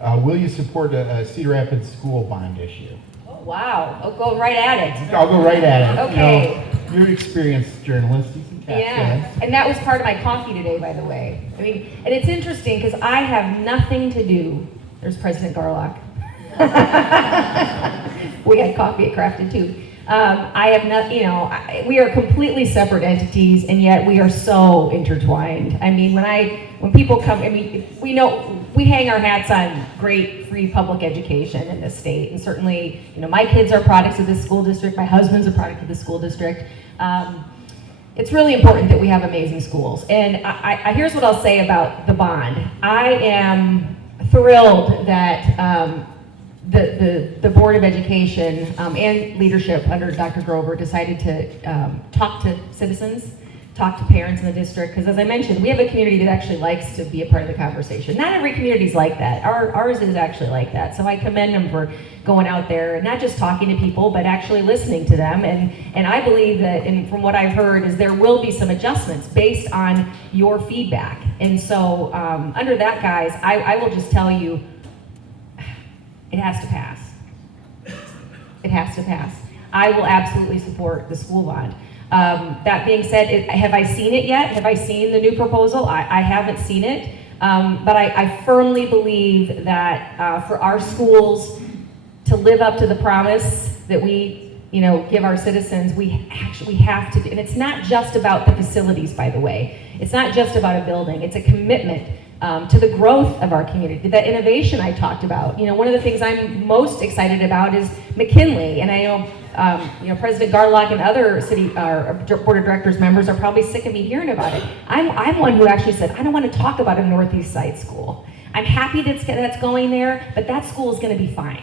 Will you support a Cedar Rapids school bond issue? Oh, wow. I'll go right at it. I'll go right at it. Okay. You know, you're an experienced journalist. You can catch Yeah, and that was part of my coffee today, by the way. I mean, and it's interesting because I have nothing to do. There's President Garlock. We had coffee at Crafted too. I have not, we are completely separate entities, and yet we are so intertwined. I mean, when people come, I mean, we hang our hats on great free public education in this state, and certainly, my kids are products of this school district. My husband's a product of the school district. It's really important that we have amazing schools, and here's what I'll say about the bond. I am thrilled that the Board of Education and leadership under Dr. Grover decided to talk to citizens, talk to parents in the district, because as I mentioned, we have a community that actually likes to be a part of the conversation. Not every community is like that. Ours is actually like that. So I commend them for going out there and not just talking to people, but actually listening to them. And I believe that, and from what I've heard, is there will be some adjustments based on your feedback. And so under that, guys, I will just tell you, it has to pass. It has to pass. I will absolutely support the school bond. That being said, have I seen it yet? Have I seen the new proposal? I haven't seen it, but I firmly believe that for our schools to live up to the promise that we give our citizens, we have to, and it's not just about the facilities, by the way. It's not just about a building. It's a commitment to the growth of our community, that innovation I talked about. One of the things I'm most excited about is McKinley, and I know President Garlock and other city board of directors members are probably sick of me hearing about it. I'm one who actually said I don't want to talk about a Northeast Side school. I'm happy that's going there, but that school is going to be fine.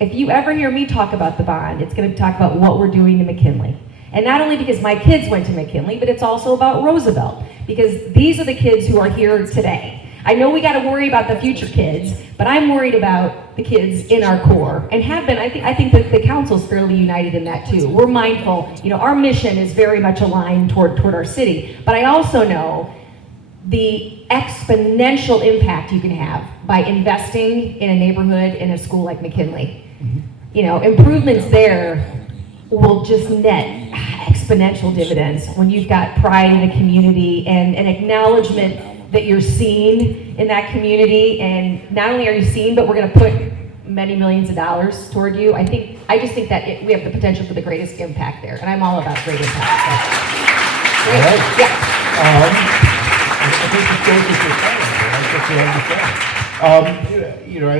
If you ever hear me talk about the bond, it's going to talk about what we're doing to McKinley. And not only because my kids went to McKinley, but it's also about Roosevelt, because these are the kids who are here today. I know we got to worry about the future kids, but I'm worried about the kids in our core, and have been. I think that the council's fairly united in that too. We're mindful, our mission is very much aligned toward our city, but I also know the exponential impact you can have by investing in a neighborhood, in a school like McKinley. Improvements there will just net exponential dividends when you've got pride in the community and an acknowledgement that you're seen in that community. And not only are you seen, but we're going to put many millions of dollars toward you. I just think that we have the potential for the greatest impact there, and I'm all about great impact. So. All right. Yeah. I think this goes with your plan. That's what you have to say.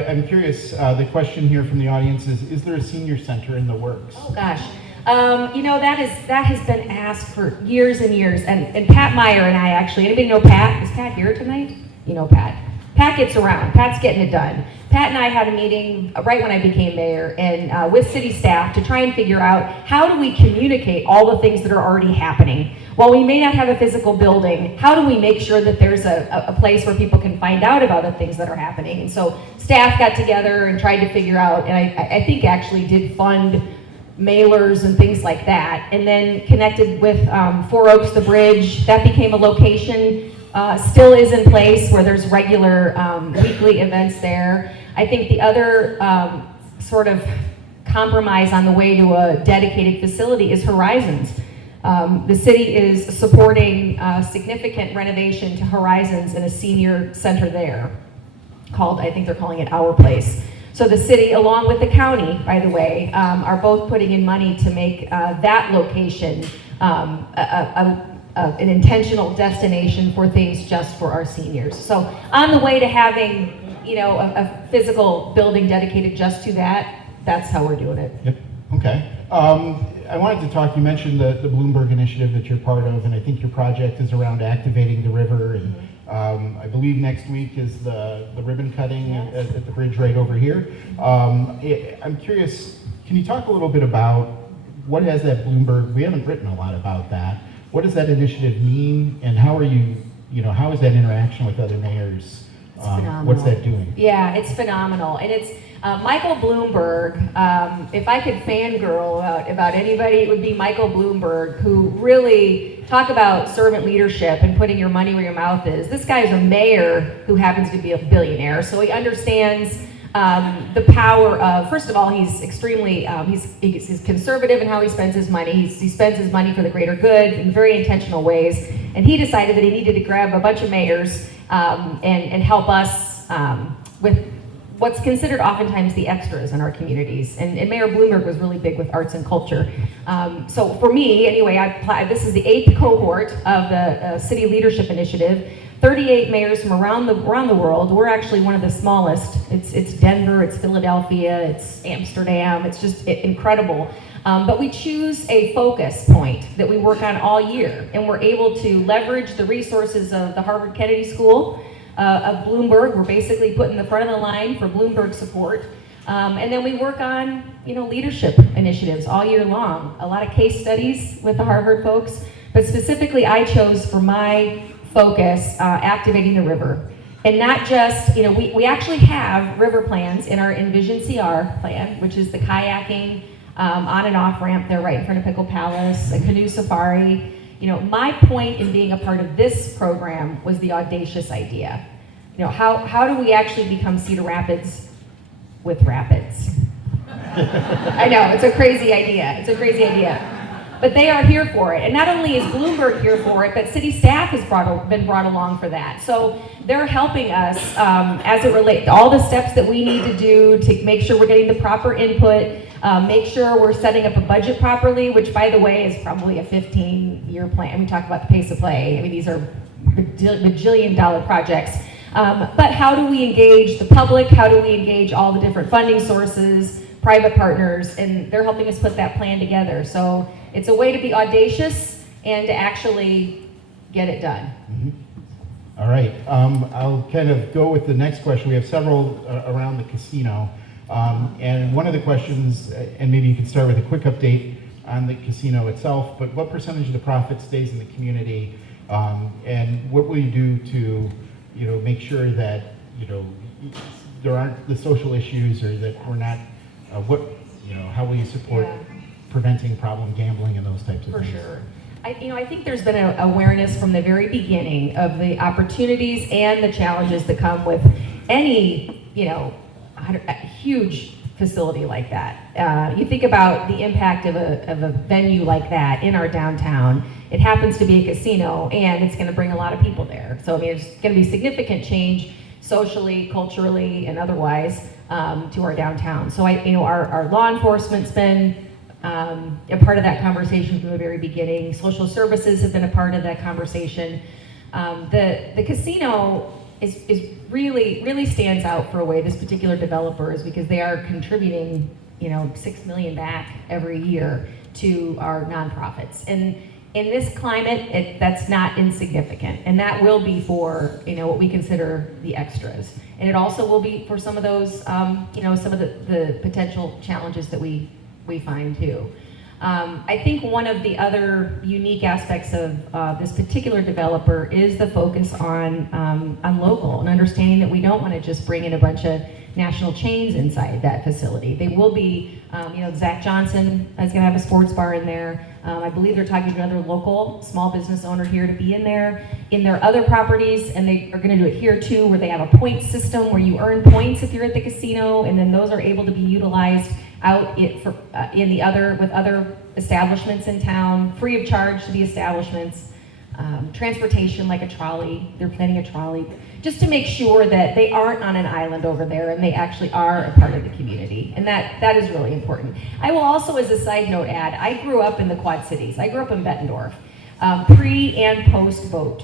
I'm curious, the question here from the audience is there a senior center in the works? Oh gosh, that has been asked for years and years, and Pat Meyer and I actually, anybody know Pat? Is Pat here tonight? Pat. Pat gets around, Pat's getting it done. Pat and I had a meeting right when I became mayor and with city staff to try and figure out how do we communicate all the things that are already happening. While we may not have a physical building, how do we make sure that there's a place where people can find out about the things that are happening? And so staff got together and tried to figure out, and I think actually did fund mailers and things like that, and then connected with Four Oaks, the bridge. That became a location, still is in place where there's regular weekly events there. I think the other sort of compromise on the way to a dedicated facility is Horizons. The city is supporting significant renovation to Horizons in a senior center there called, I think they're calling it Our Place. So the city, along with the county, by the way, are both putting in money to make that location an intentional destination for things just for our seniors. So on the way to having, a physical building dedicated just to that, that's how we're doing it. Yep. Okay. I wanted to talk, you mentioned the Bloomberg initiative that you're part of, and I think your project is around activating the river, and I believe next week is the ribbon cutting at the bridge right over here. I'm curious, can you talk a little bit about what has that Bloomberg, we haven't written a lot about that. What does that initiative mean, and how are you, how is that interaction with other mayors What's that doing? Yeah, it's phenomenal. And it's Michael Bloomberg. If I could fangirl about anybody, it would be Michael Bloomberg, who really talk about servant leadership and putting your money where your mouth is. This guy is a mayor who happens to be a billionaire, so he understands the power of, first of all, he's extremely, he's conservative in how he spends his money. He spends his money for the greater good in very intentional ways. And he decided that he needed to grab a bunch of mayors and help us with what's considered oftentimes the extras in our communities. And Mayor Bloomberg was really big with arts and culture. So for me, anyway, this is the 8th cohort of the City Leadership Initiative. 38 mayors from around the world. We're actually one of the smallest. It's Denver, it's Philadelphia, it's Amsterdam. It's just incredible. But we choose a focus point that we work on all year, and we're able to leverage the resources of the Harvard Kennedy School, of Bloomberg. We're basically put in the front of the line for Bloomberg support. And then we work on, leadership initiatives all year long. A lot of case studies with the Harvard folks, but specifically I chose for my focus activating the river. And not just, we actually have river plans in our Envision CR plan, which is the kayaking on and off ramp there right in front of Pickle Palace, a canoe safari. My point in being a part of this program was the audacious idea. How do we actually become Cedar Rapids with rapids? I know, it's a crazy idea. But they are here for it. And not only is Bloomberg here for it, but city staff has been brought along for that. So they're helping us as it relates to all the steps that we need to do to make sure we're getting the proper input, make sure we're setting up a budget properly, which, by the way, is probably a 15-year plan. And we talk about the pace of play. I mean, these are bajillion-dollar projects. But how do we engage the public? How do we engage all the different funding sources, private partners? And they're helping us put that plan together. So it's a way to be audacious and to actually get it done. Mm-hmm. All right. I'll kind of go with the next question. We have several around the casino. And one of the questions, and maybe you can start with a quick update on the casino itself, but what percentage of the profit stays in the community? And what will you do to make sure that, there aren't the social issues, or that we're not, how will you support preventing problem gambling and those types of things? For sure. I think there's been an awareness from the very beginning of the opportunities and the challenges that come with any, a huge facility like that. You think about the impact of a venue like that in our downtown. It happens to be a casino, and it's going to bring a lot of people there. So there's going to be significant change socially, culturally, and otherwise to our downtown. So our law enforcement's been a part of that conversation from the very beginning. Social services have been a part of that conversation. The casino is really stands out for a way, this particular developer, is because they are contributing $6 million back every year to our nonprofits. And in this climate, that's not insignificant, and that will be for what we consider the extras, and it also will be for some of those some of the potential challenges that we find too. I think one of the other unique aspects of this particular developer is the focus on local, and understanding that we don't want to just bring in a bunch of national chains inside that facility. They will be, Zach Johnson is going to have a sports bar in there. I believe they're talking to another local small business owner here to be in there. In their other properties, and they are going to do it here too, where they have a point system where you earn points if you're at the casino, and then those are able to be utilized out with other establishments in town, free of charge to the establishments. Transportation, like a trolley, they're planning a trolley, just to make sure that they aren't on an island over there and they actually are a part of the community. And that is really important. I will also, as a side note, add, I grew up in the Quad Cities. I grew up in Bettendorf, pre and post vote.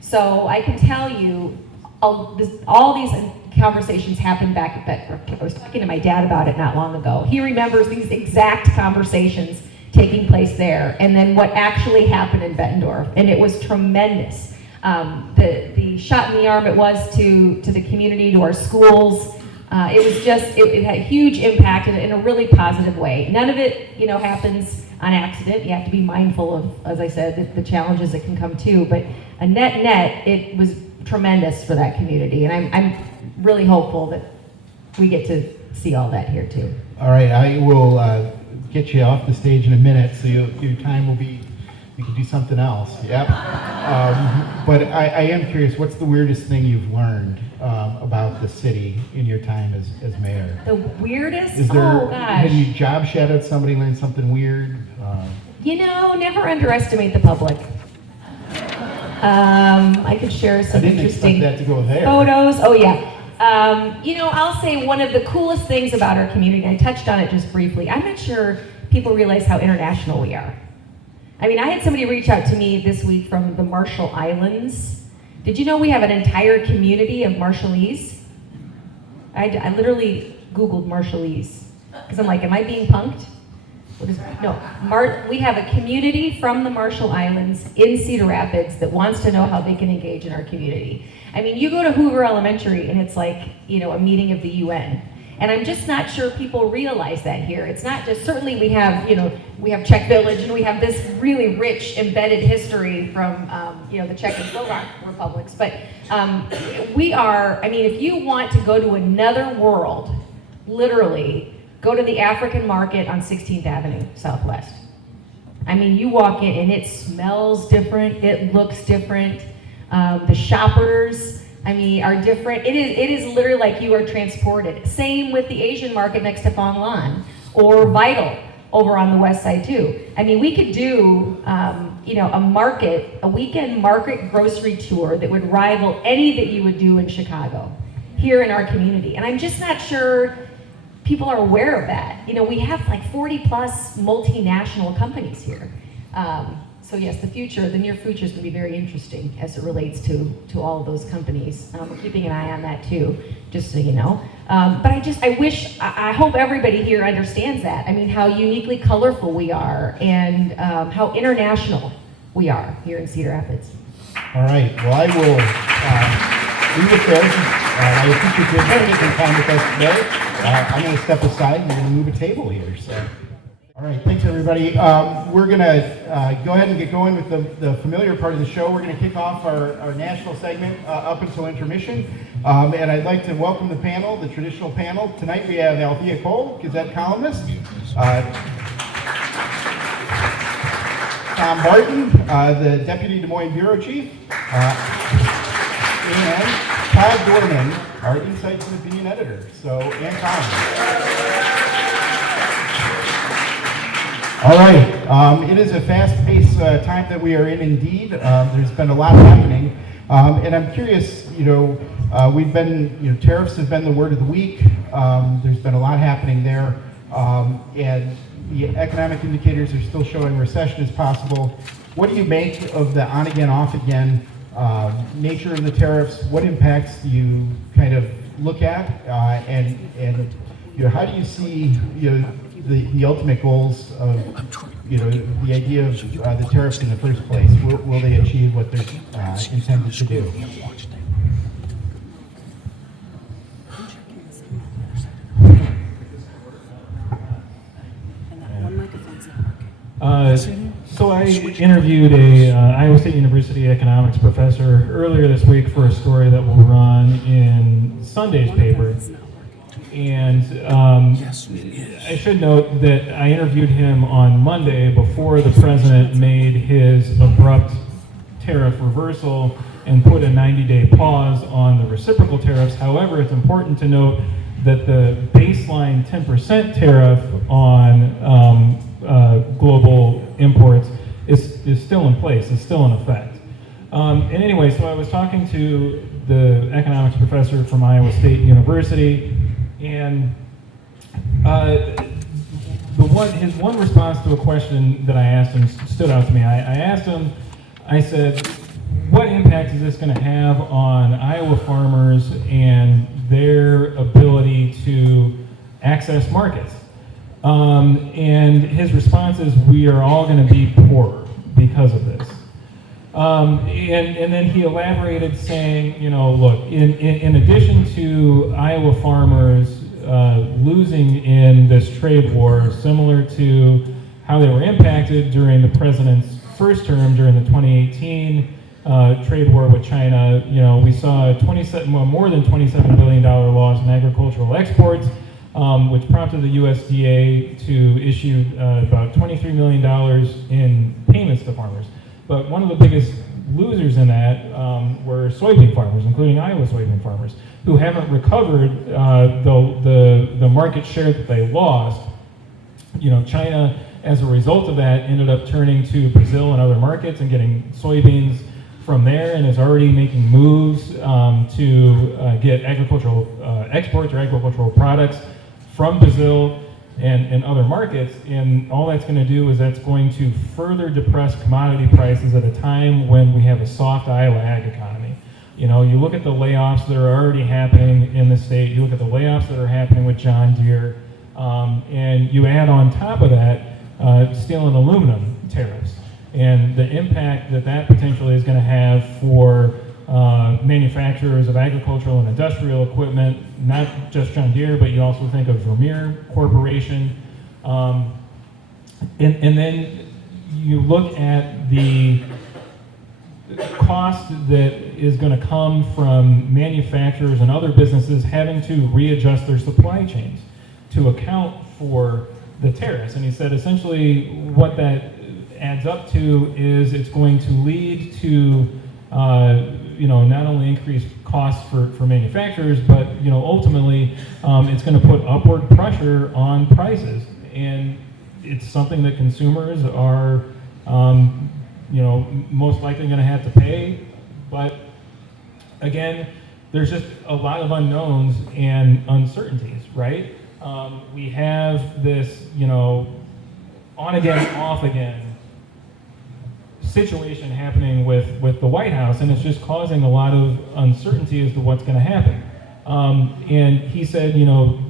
So I can tell you, all these conversations happened back at Bettendorf. I was talking to my dad about it not long ago. He remembers these exact conversations taking place there, and then what actually happened in Bettendorf, and it was tremendous. The shot in the arm it was to the community, to our schools. It was just, it had a huge impact in a really positive way. None of it, happens on accident. You have to be mindful of, as I said, the challenges that can come too. But a net, it was tremendous for that community. And I'm really hopeful that we get to see all that here too. All right, I will get you off the stage in a minute, so your time will be, you can do something else. Yep. But I am curious, what's the weirdest thing you've learned about the city in your time as mayor? The weirdest? Is there, oh gosh. have you job shadowed somebody, learned something weird? Never underestimate the public. I could share some I didn't interesting expect that to go there. photos. Oh yeah. I'll say one of the coolest things about our community, I touched on it just briefly. I'm not sure people realize how international we are. I mean, I had somebody reach out to me this week from the Marshall Islands. Did you know we have an entire community of Marshallese? I literally Googled Marshallese because I'm like, am I being punked? We have a community from the Marshall Islands in Cedar Rapids that wants to know how they can engage in our community. I mean, you go to Hoover Elementary and it's like, a meeting of the UN. And I'm just not sure people realize that here. It's not just, certainly we have Czech Village and we have this really rich embedded history from, the Czech and Slovak republics. But if you want to go to another world, literally, go to the African market on 16th Avenue Southwest. I mean, you walk in and it smells different, it looks different. The shoppers, are different. It is literally like you are transported. Same with the Asian market next to Phong Lan or Vital over on the west side too. I mean, we could do, a weekend market grocery tour that would rival any that you would do in Chicago here in our community. And I'm just not sure people are aware of that. We have like 40 plus multinational companies here. So yes, the near future is going to be very interesting as it relates to all of those companies. We're keeping an eye on that too, just so you know. But I hope everybody here understands that. I mean, how uniquely colorful we are and how international we are here in Cedar Rapids. All right, well, I will leave it there. I appreciate your taking time with us today. I'm going to step aside and we're going to move a table here. So, all right, thanks everybody. We're going to go ahead and get going with the familiar part of the show. We're going to kick off our national segment up until intermission. And I'd like to welcome the panel, the traditional panel. Tonight we have Althea Cole, Gazette columnist. Tom Barton, the Deputy Des Moines Bureau Chief. And Todd Dorman, our Insights and Opinion Editor. And Tom. All right, it is a fast-paced time that we are in indeed. There's been a lot happening. And I'm curious, we've been, tariffs have been the word of the week. There's been a lot happening there. And the economic indicators are still showing recession is possible. What do you make of the on-again, off-again nature of the tariffs? What impacts do you kind of look at? And how do you see the ultimate goals of the idea of the tariffs in the first place? Will they achieve what they're intended to do? So I interviewed a Iowa State University economics professor earlier this week for a story that will run in Sunday's paper. And I should note that I interviewed him on Monday before the president made his abrupt tariff reversal and put a 90-day pause on the reciprocal tariffs. However, it's important to note that the baseline 10% tariff on global imports is still in place, is still in effect. And anyway, so I was talking to the economics professor from Iowa State University, and his one response to a question that I asked him stood out to me. I asked him, I said, what impact is this going to have on Iowa farmers and their ability to access markets? And his response is, we are all going to be poorer because of this. And then he elaborated saying, look, in addition to Iowa farmers losing in this trade war, similar to how they were impacted during the president's first term during the 2018 trade war with China. We saw more than $27 billion loss in agricultural exports, which prompted the USDA to issue about $23 million in payments to farmers. But one of the biggest losers in that were soybean farmers, including Iowa soybean farmers, who haven't recovered the market share that they lost. China, as a result of that, ended up turning to Brazil and other markets and getting soybeans from there, and is already making moves to get agricultural exports or agricultural products from Brazil and other markets. And all that's going to do is that's going to further depress commodity prices at a time when we have a soft Iowa ag economy. You look at the layoffs that are already happening in the state, you look at the layoffs that are happening with John Deere, and you add on top of that steel and aluminum tariffs, and the impact that potentially is going to have for manufacturers of agricultural and industrial equipment, not just John Deere, but you also think of Vermeer Corporation. And then you look at the cost that is going to come from manufacturers and other businesses having to readjust their supply chains to account for the tariffs. And he said essentially what that adds up to is it's going to lead to not only increased costs for manufacturers, but ultimately it's going to put upward pressure on prices, and it's something that consumers are most likely going to have to pay. But again, there's just a lot of unknowns and uncertainties, right? We have this on again, off again situation happening with the White House, and it's just causing a lot of uncertainty as to what's going to happen. And he said,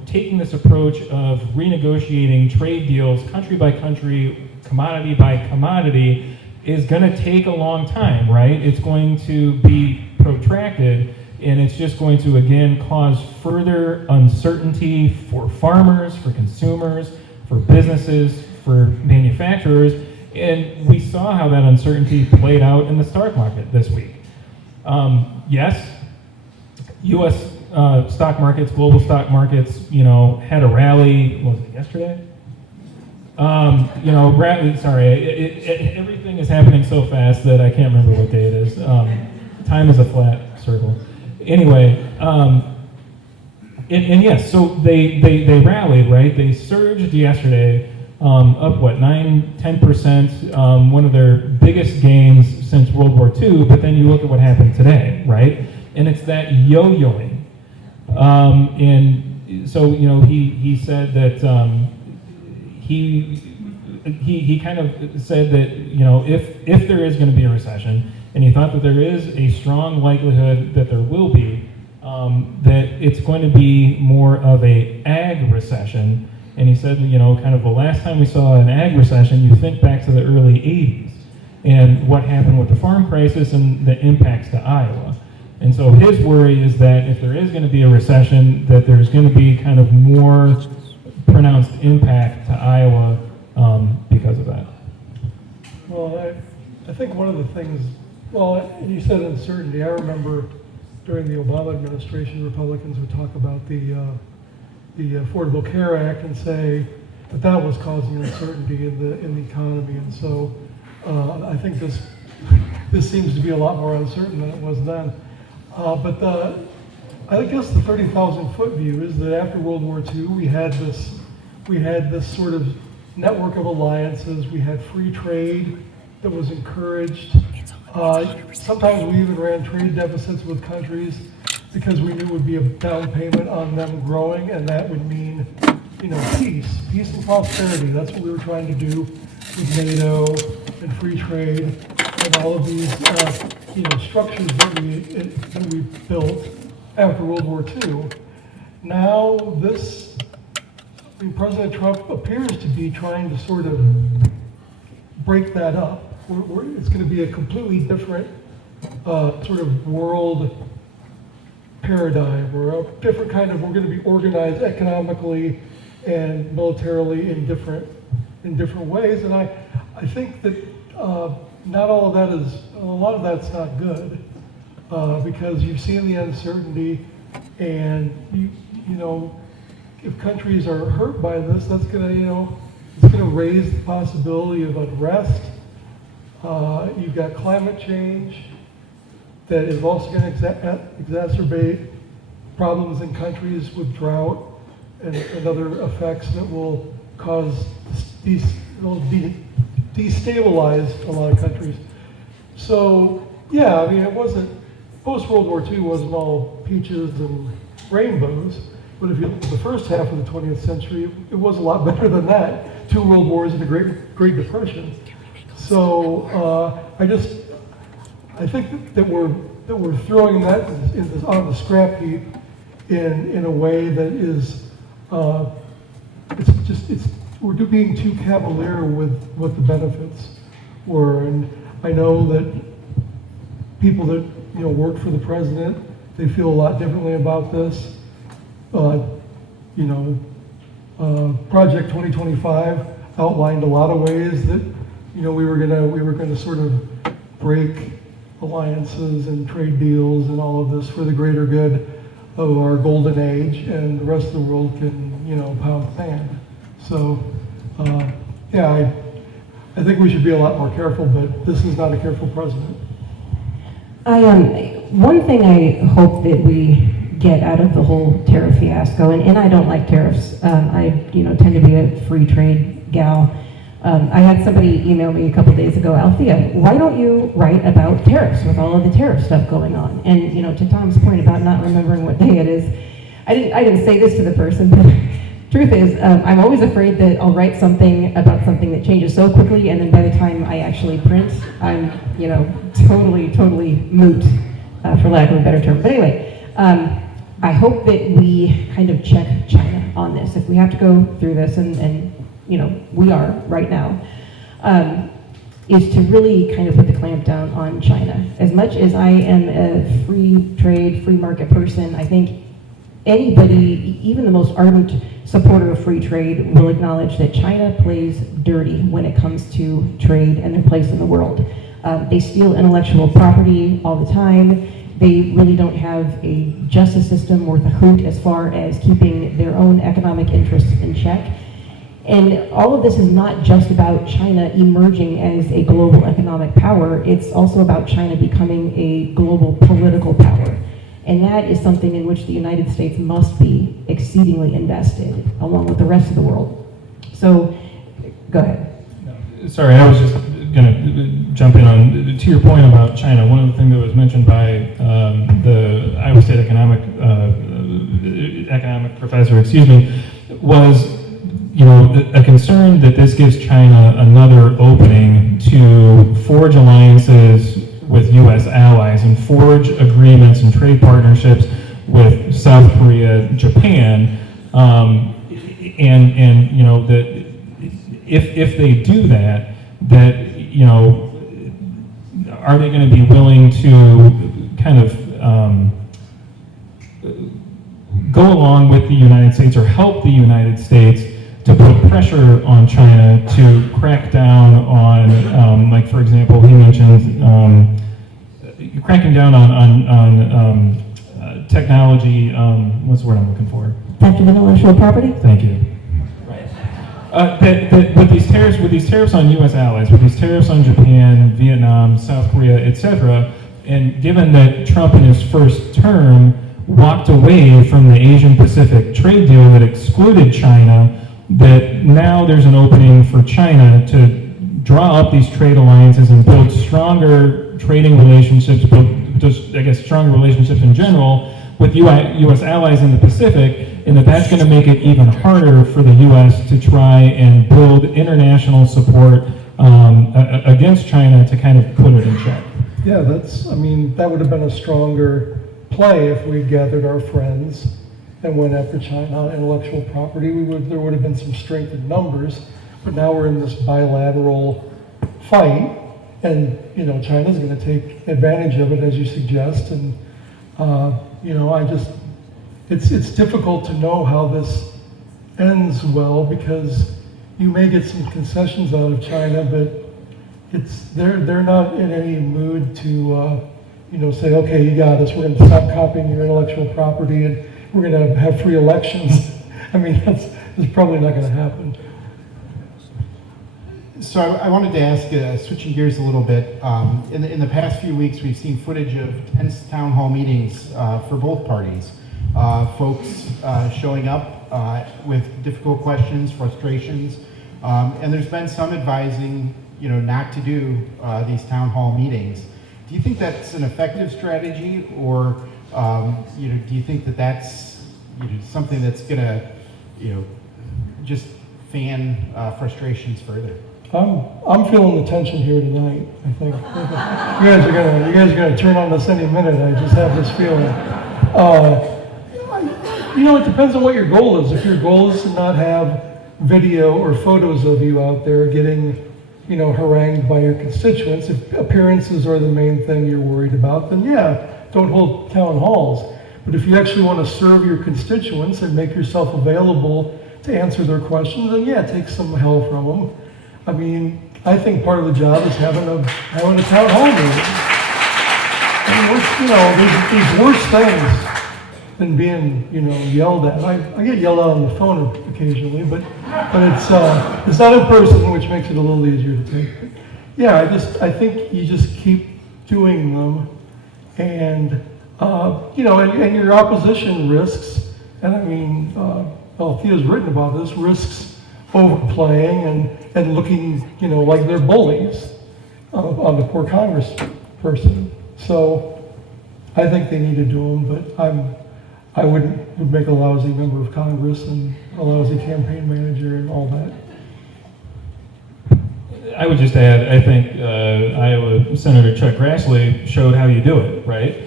taking this approach of renegotiating trade deals country by country, commodity by commodity, is going to take a long time, right? It's going to be protracted, and it's just going to, again, cause further uncertainty for farmers, for consumers, for businesses, for manufacturers. And we saw how that uncertainty played out in the stock market this week. Yes, U.S. Stock markets, global stock markets, had a rally. What was it, yesterday? Everything is happening so fast that I can't remember what day it is. Time is a flat circle. Anyway, and yes, so they rallied, right? They surged yesterday. Up 9-10%, one of their biggest gains since World War II. But then you look at what happened today, right? And it's that yo-yoing. And so he said that he kind of said that if there is going to be a recession, and he thought that there is a strong likelihood that there will be, that it's going to be more of a ag recession. And he said, kind of the last time we saw an ag recession, you think back to the early 80s and what happened with the farm crisis and the impacts to Iowa. And so his worry is that if there is going to be a recession, that there's going to be kind of more pronounced impact to Iowa because of that. Well, I think one of the things, you said uncertainty. I remember during the Obama administration, Republicans would talk about the Affordable Care Act and say that was causing uncertainty in the economy, and so I think this seems to be a lot more uncertain than it was then. But I guess the 30,000-foot view is that after World War II, we had this sort of network of alliances. We had free trade that was encouraged. Sometimes we even ran trade deficits with countries because we knew it would be a down payment on them growing, and that would mean, peace and prosperity. That's what we were trying to do with NATO and free trade and all of these, structures that we built after World War II. Now President Trump appears to be trying to sort of break that up. It's going to be a completely different sort of world paradigm, or a different kind of, we're going to be organized economically and militarily in different ways. And I think that not all of that is, a lot of that's not good, because you've seen the uncertainty, and you know, if countries are hurt by this, that's gonna, you know, it's gonna raise the possibility of unrest. You've got climate change that is also gonna exacerbate problems in countries with drought and other effects that will cause destabilize a lot of countries. So yeah, I mean, it wasn't, post-World War II wasn't all peaches and rainbows, but if you look at the first half of the 20th century, it was a lot better than that. 2 world wars and a Great Depression. So I think that we're throwing that on the scrap heap in a way that is, we're being too cavalier with what the benefits were. And I know that people that, you know, work for the president, they feel a lot differently about this. You know, Project 2025 outlined a lot of ways that, you know, we were gonna sort of break alliances and trade deals and all of this for the greater good of our golden age, and the rest of the world can, you know, pound sand. So, yeah, I think we should be a lot more careful, but this is not a careful president. One thing I hope that we get out of the whole tariff fiasco, and I don't like tariffs. I, you know, tend to be a free trade gal. I had somebody email me a couple days ago, Althea, why don't you write about tariffs with all of the tariff stuff going on? And, you know, to Tom's point about not remembering what day it is, I didn't say this to the person, but truth is, I'm always afraid that I'll write something about something that changes so quickly, and then by the time I actually print, I'm, you know, totally moot, for lack of a better term. But anyway, I hope that we kind of check China on this. If we have to go through this, and you know, we are right now, is to really kind of put the clamp down on China. As much as I am a free trade, free market person, I think anybody, even the most ardent supporter of free trade, will acknowledge that China plays dirty when it comes to trade and their place in the world. They steal intellectual property all the time. They really don't have a justice system worth a hoot as far as keeping their own economic interests in check. And all of this is not just about China emerging as a global economic power, it's also about China becoming a global political power. And that is something in which the United States must be exceedingly invested, along with the rest of the world. So, go ahead. Sorry, I was just going to jump in on, to your point about China. One of the things that was mentioned by the Iowa State economic professor, was, you know, a concern that this gives China another opening to forge alliances with U.S. allies and forge agreements and trade partnerships with South Korea, Japan, and you know, that if they do that, you know, are they going to be willing to kind of go along with the United States or help the United States to put pressure on China to crack down on, like, for example, he mentioned cracking down on technology, what's the word I'm looking for? Theft of intellectual property? Thank you. That with these tariffs on U.S. allies, with these tariffs on Japan, Vietnam, South Korea, etc., and given that Trump in his first term walked away from the Asian Pacific trade deal that excluded China, that now there's an opening for China to draw up these trade alliances and build stronger trading relationships, just, I guess, stronger relationships in general with U.S. allies in the Pacific, and that's going to make it even harder for the U.S. to try and build international support against China to kind of put it in check. Yeah, I mean, that would have been a stronger play if we gathered our friends and went after China on intellectual property. There would have been some strength in numbers, but now we're in this bilateral fight, and, you know, China's going to take advantage of it, as you suggest, and you know, it's difficult to know how this ends well, because you may get some concessions out of China, but they're not in any mood to, say, okay, you got us, we're going to stop copying your intellectual property and we're going to have free elections. I mean, that's probably not going to happen. So I wanted to ask, switching gears a little bit, in the past few weeks we've seen footage of tense town hall meetings for both parties. Folks showing up with difficult questions, frustrations, and there's been some advising, not to do these town hall meetings. Do you think that's an effective strategy, or do you think that that's something that's going to, just fan frustrations further? I'm feeling the tension here tonight. I think you guys are gonna turn on this any minute. I just have this feeling. It depends on what your goal is. If your goal is to not have video or photos of you out there getting, harangued by your constituents, if appearances are the main thing you're worried about, then yeah, don't hold town halls. But if you actually want to serve your constituents and make yourself available to answer their questions, then yeah, take some help from them. I mean, I think part of the job is having a town hall meeting. I mean, there's worse things than being, yelled at. I get yelled at on the phone occasionally, but it's not in person, which makes it a little easier to take. But yeah, I think you just keep doing them, and and your opposition risks, and I mean, Althea's written about this, risks overplaying and looking, like they're bullies on the poor congressperson. So I think they need to do them, but I would make a lousy member of Congress and a lousy campaign manager and all that. I would just add, I think Iowa Senator Chuck Grassley showed how you do it, right?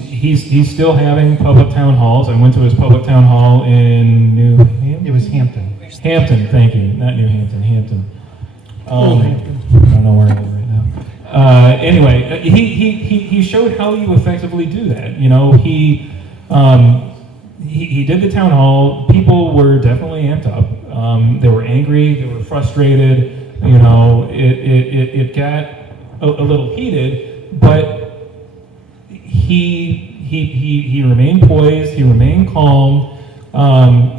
He's still having public town halls. I went to his public town hall in New Hampton. It was Hampton. Hampton, thank you, not New Hampton, Hampton. Hampton. I don't know where I am right now. Anyway, he showed how you effectively do that. He did the town hall. People were definitely amped up. They were angry. They were frustrated. It got a little heated, but he remained poised. He remained calm.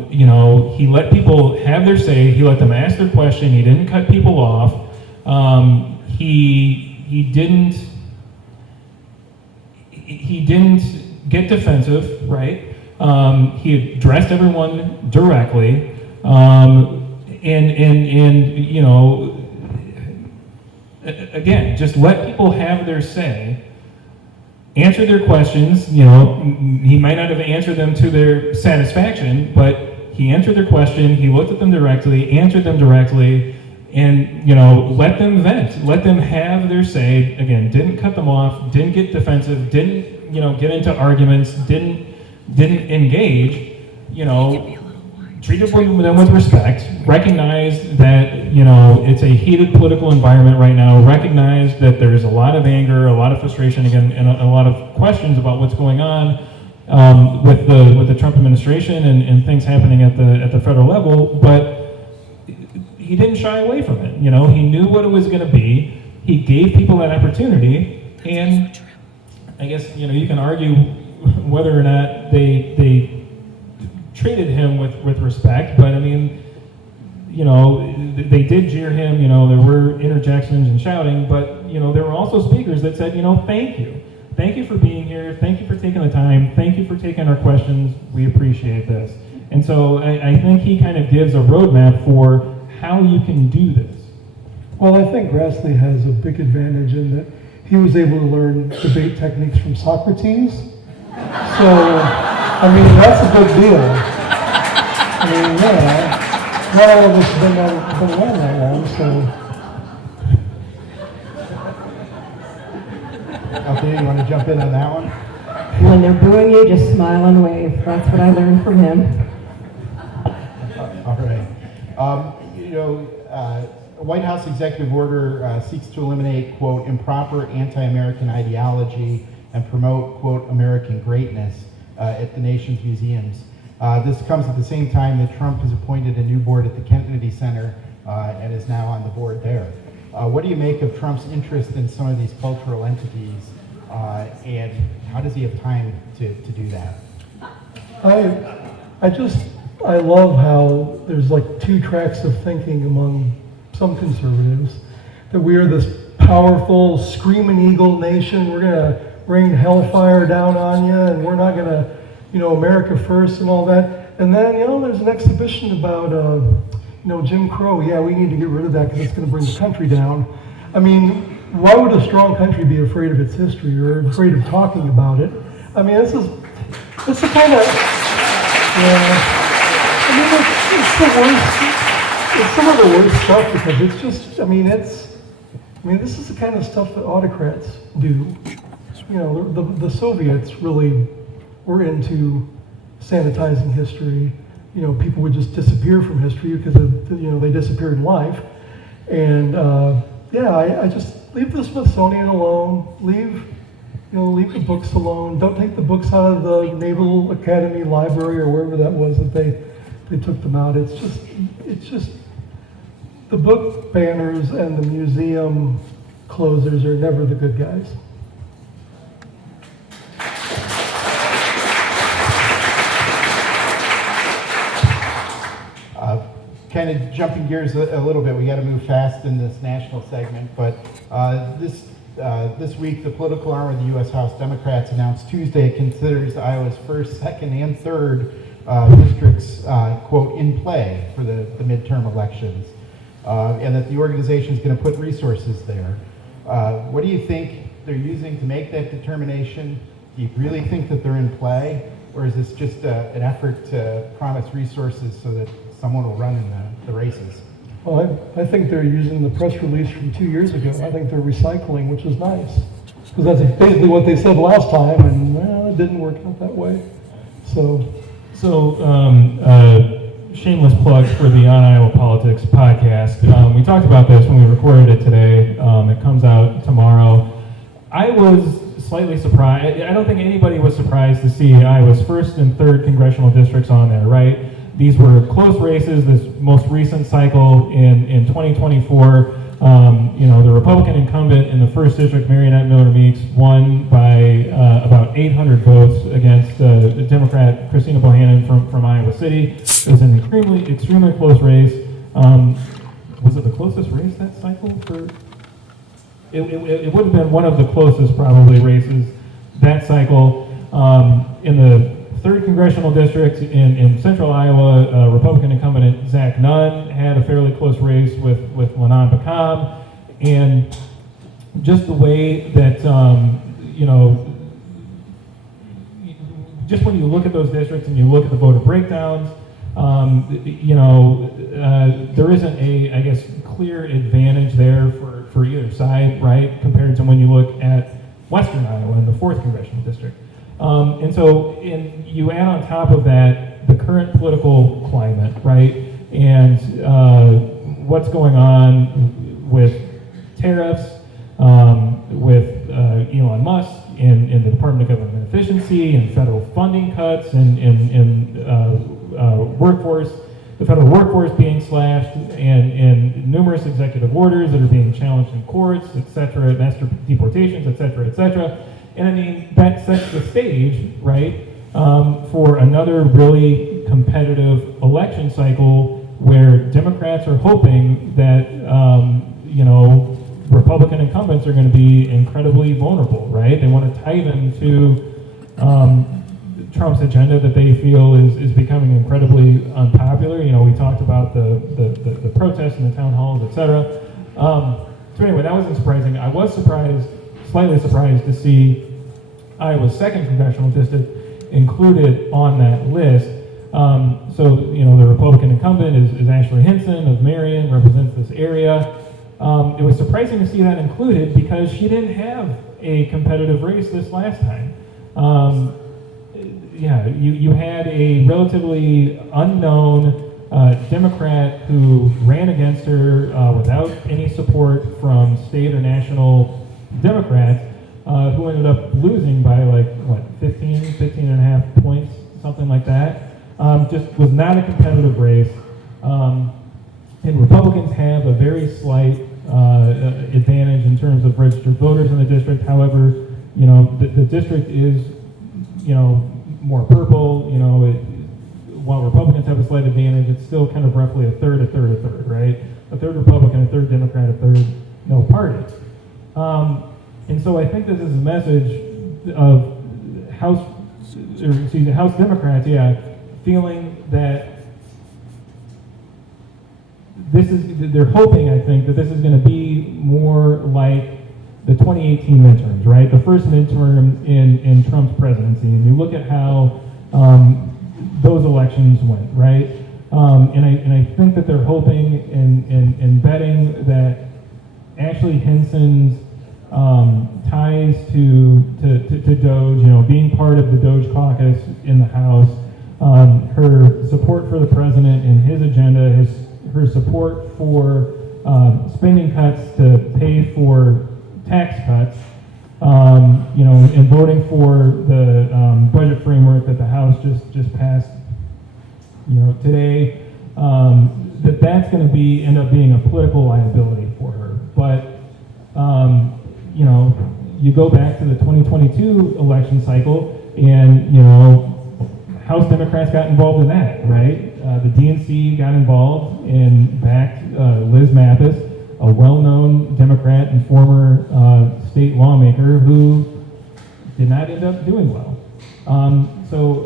He let people have their say. He let them ask their question. He didn't cut people off. He didn't get defensive, right? He addressed everyone directly, again, just let people have their say. Answer their questions. He might not have answered them to their satisfaction, but he answered their question. He looked at them directly, answered them directly, and let them vent. Let them have their say. Again, didn't cut them off. Didn't get defensive. Didn't get into arguments. Didn't engage. Treated them with respect. Recognize that it's a heated political environment right now. Recognize that there's a lot of anger, a lot of frustration, again, and a lot of questions about what's going on with the Trump administration and things happening at the federal level. But he didn't shy away from it. He knew what it was going to be. He gave people that opportunity, and I guess you can argue whether or not they treated him with respect, but I mean, they did jeer him. There were interjections and shouting, but there were also speakers that said, thank you for being here, thank you for taking the time, thank you for taking our questions, we appreciate this. And so I think he kind of gives a roadmap for how you can do this. Well, I think Grassley has a big advantage in that he was able to learn debate techniques from Socrates. So, I mean, that's a big deal. I mean, not all of us have been around that long, so. Althea, you want to jump in on that one? When they're booing you, just smile and wave. That's what I learned from him. All right. A White House executive order seeks to eliminate, quote, improper anti-American ideology and promote, quote, American greatness at the nation's museums. This comes at the same time that Trump has appointed a new board at the Kennedy Center and is now on the board there. What do you make of Trump's interest in some of these cultural entities, and how does he have time to do that? I love how there's like two tracks of thinking among some conservatives, that we are this powerful, screaming eagle nation. We're gonna rain hellfire down on you, and we're not gonna, America first and all that. And then, there's an exhibition about, Jim Crow. Yeah, we need to get rid of that because it's gonna bring the country down. I mean, why would a strong country be afraid of its history or afraid of talking about it? I mean, this is the kind of, yeah. I mean, it's the worst. It's some of the worst stuff because it's just. This is the kind of stuff that autocrats do. The Soviets really were into sanitizing history. People would just disappear from history because they disappeared in life. And I just leave the Smithsonian alone. Leave the books alone. Don't take the books out of the Naval Academy Library or wherever that was that they took them out. It's just the book banners and the museum closers are never the good guys. Kind of jumping gears a little bit, we got to move fast in this national segment, but this week the political arm of the U.S. House Democrats announced Tuesday it considers Iowa's first, second, and third districts, quote, in play for the midterm elections, and that the organization is going to put resources there. What do you think they're using to make that determination? Do you really think that they're in play, or is this just an effort to promise resources so that someone will run in the races? Well, I think they're using the press release from 2 years ago. I think they're recycling, which is nice, because that's basically what they said last time, and it didn't work out that way. So shameless plug for the On Iowa Politics podcast. We talked about this when we recorded it today. It comes out tomorrow. I was slightly surprised. I don't think anybody was surprised to see Iowa's first and third congressional districts on there, right? These were close races. This most recent cycle in 2024, the Republican incumbent in the first district, Marionette Miller Meeks, won by about 800 votes against the Democrat Christina Bohannon from Iowa City. It was an extremely close race. Was it the closest race that cycle? It would have been one of the closest probably races that cycle. In the third congressional district in central Iowa, Republican incumbent Zach Nunn had a fairly close race with Lanon Bacam, and just the way that just when you look at those districts and you look at the voter breakdowns, there isn't a clear advantage there for either side, right? Compared to when you look at western Iowa in the fourth congressional district. And you add on top of that the current political climate, right? And what's going on with tariffs, with Elon Musk in the Department of Government Efficiency and federal funding cuts and workforce, the federal workforce being slashed, and numerous executive orders that are being challenged in courts, et cetera, mass deportations, et cetera, et cetera. And I mean, that sets the stage, right, for another really competitive election cycle where Democrats are hoping that, Republican incumbents are going to be incredibly vulnerable, right? They want to tie them to Trump's agenda that they feel is becoming incredibly unpopular. We talked about the protests and the town halls, et cetera. So anyway, that wasn't surprising. I was slightly surprised to see Iowa's second congressional district included on that list. The Republican incumbent is Ashley Hinson of Marion, represents this area. It was surprising to see that included because she didn't have a competitive race this last time. You had a relatively unknown Democrat who ran against her without any support from state or national Democrats, who ended up losing by 15 and a half points, something like that. Just was not a competitive race. And Republicans have a very slight advantage in terms of registered voters in the district. However, the district is, more purple. While Republicans have a slight advantage, it's still kind of roughly a third, right? A third Republican, a third Democrat, a third no party. And so I think this is a message of House Democrats, feeling that they're hoping, I think, that this is going to be more like the 2018 midterms, right? The first midterm in Trump's presidency. And you look at how those elections went, right? And I think that they're hoping and betting that Ashley Hinson's ties to Doge, being part of the Doge caucus in the House, her support for the president and his agenda, her support for spending cuts to pay for tax cuts, and voting for the budget framework that the House just passed, today, that's going to end up being a political liability for her. But you go back to the 2022 election cycle, and House Democrats got involved in that, right? The DNC got involved and backed Liz Mathis, a well-known Democrat and former state lawmaker who did not end up doing well. So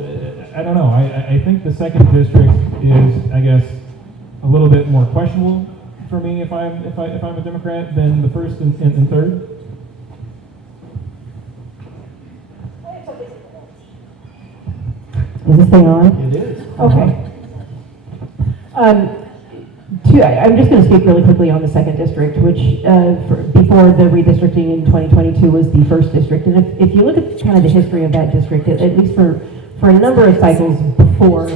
I don't know. I think the second district is, I guess, a little bit more questionable for me if I'm a Democrat than the first and third. Is this thing on? It is. Okay. I'm just going to speak really quickly on the second district, which before the redistricting in 2022 was the first district. And if you look at kind of the history of that district, at least for a number of cycles before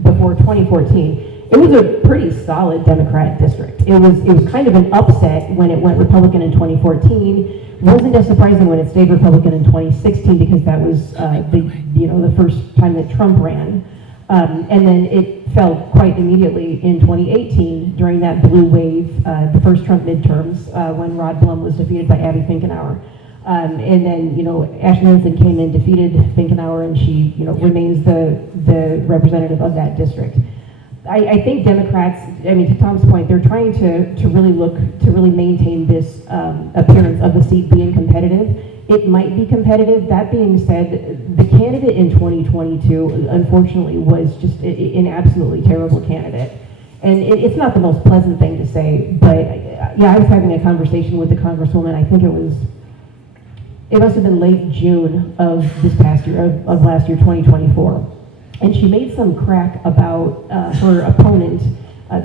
2014, it was a pretty solid Democrat district. It was kind of an upset when it went Republican in 2014. Wasn't as surprising when it stayed Republican in 2016 because that was the first time that Trump ran. And then it fell quite immediately in 2018 during that blue wave, the first Trump midterms, when Rod Blum was defeated by Abby Finkenauer. And then, Ashley Hinson came in, defeated Finkenauer, and she, remains the representative of that district. I think Democrats, to Tom's point, they're trying to really maintain this appearance of the seat being competitive. It might be competitive. That being said, the candidate in 2022, unfortunately, was just an absolutely terrible candidate. And it's not the most pleasant thing to say, but I was having a conversation with the Congresswoman. I think it must have been late June of this past year, of last year, 2024. And she made some crack about her opponent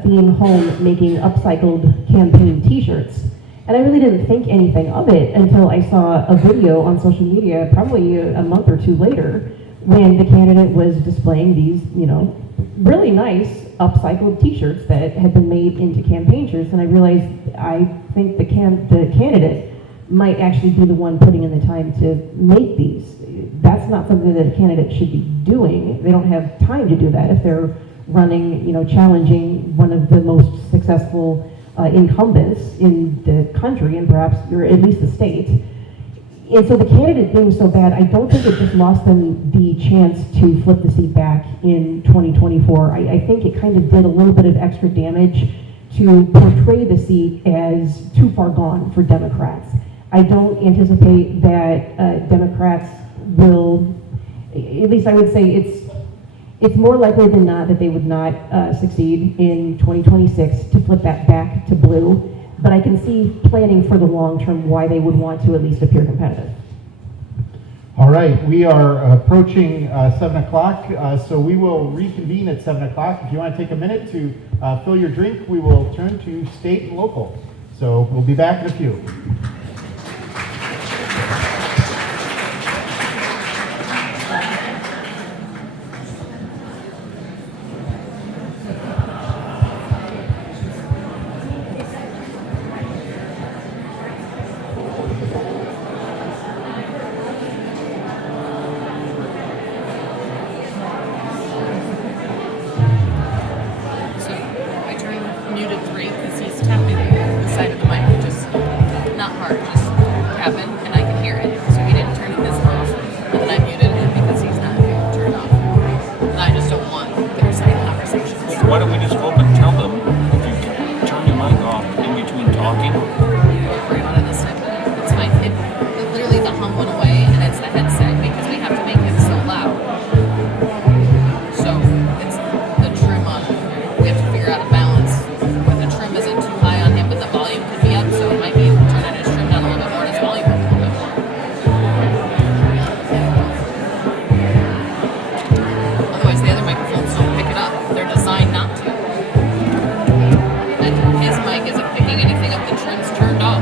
being home making upcycled campaign t-shirts. And I really didn't think anything of it until I saw a video on social media, probably a month or two later, when the candidate was displaying these, really nice upcycled t-shirts that had been made into campaign shirts. And I realized I think the candidate might actually be the one putting in the time to make these. That's not something that a candidate should be doing. They don't have time to do that if they're running, challenging one of the most successful incumbents in the country and perhaps, or at least the state. And so the candidate being so bad, I don't think it just lost them the chance to flip the seat back in 2024. I think it kind of did a little bit of extra damage to portray the seat as too far gone for Democrats. I don't anticipate that Democrats will, at least I would say it's more likely than not that they would not succeed in 2026 to flip that back to blue, but I can see planning for the long term why they would want to at least appear competitive. All right, we are approaching 7 o'clock, so we will reconvene at 7 o'clock. If you want to take a minute to fill your drink, we will turn to state and local. So we'll be back in a few. So I turned muted 3 because he's tapping the why don't we just go up and tell them, if you turn your mic off in between talking? Worry about it this time. It's fine. It literally the hum went away, and it's the headset because we have to make him so loud. So it's the trim on. We have to figure out a balance. Where the trim isn't too high on him, but the volume could be up, so it might be turning his trim down a little bit more and his volume up a little bit more. Otherwise, the other microphones don't pick it up. They're designed not to. And his mic isn't picking anything up. The trim's turned off.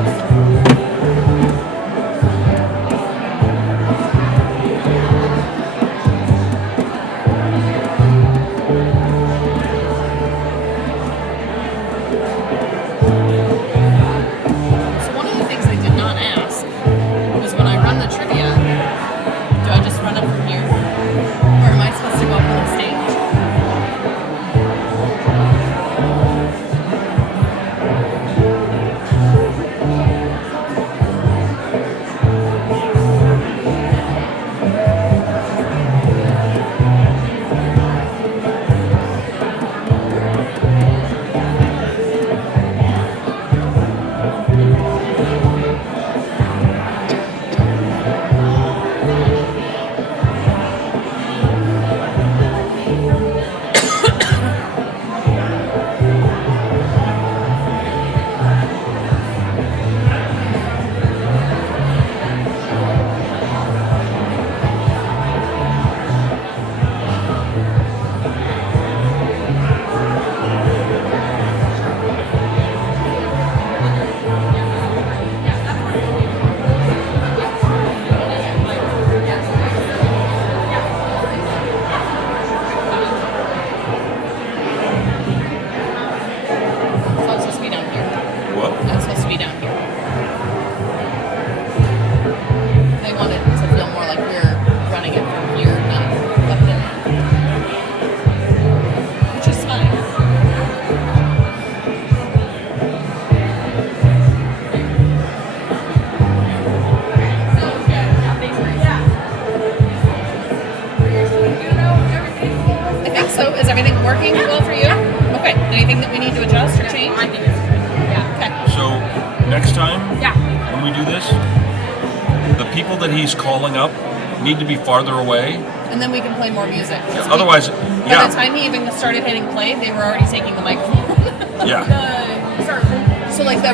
So one of the things I did not ask was when I run the trivia, do I just run it from here? Or am I supposed to go up on the stage? So I'm supposed to be down here. What? I'm supposed to be down here. They want it to feel more like we're running it from here, not up there. Which is fine. I think so. Is everything working well for you? Okay. Anything that we need to adjust or change? I think it's okay. So, next time, Yeah. when we do this, the people that he's calling up need to be farther away. And then we can play more music. 'Cause Otherwise, by yeah, the time he even started hitting play, they were already taking the microphone. yeah. So like the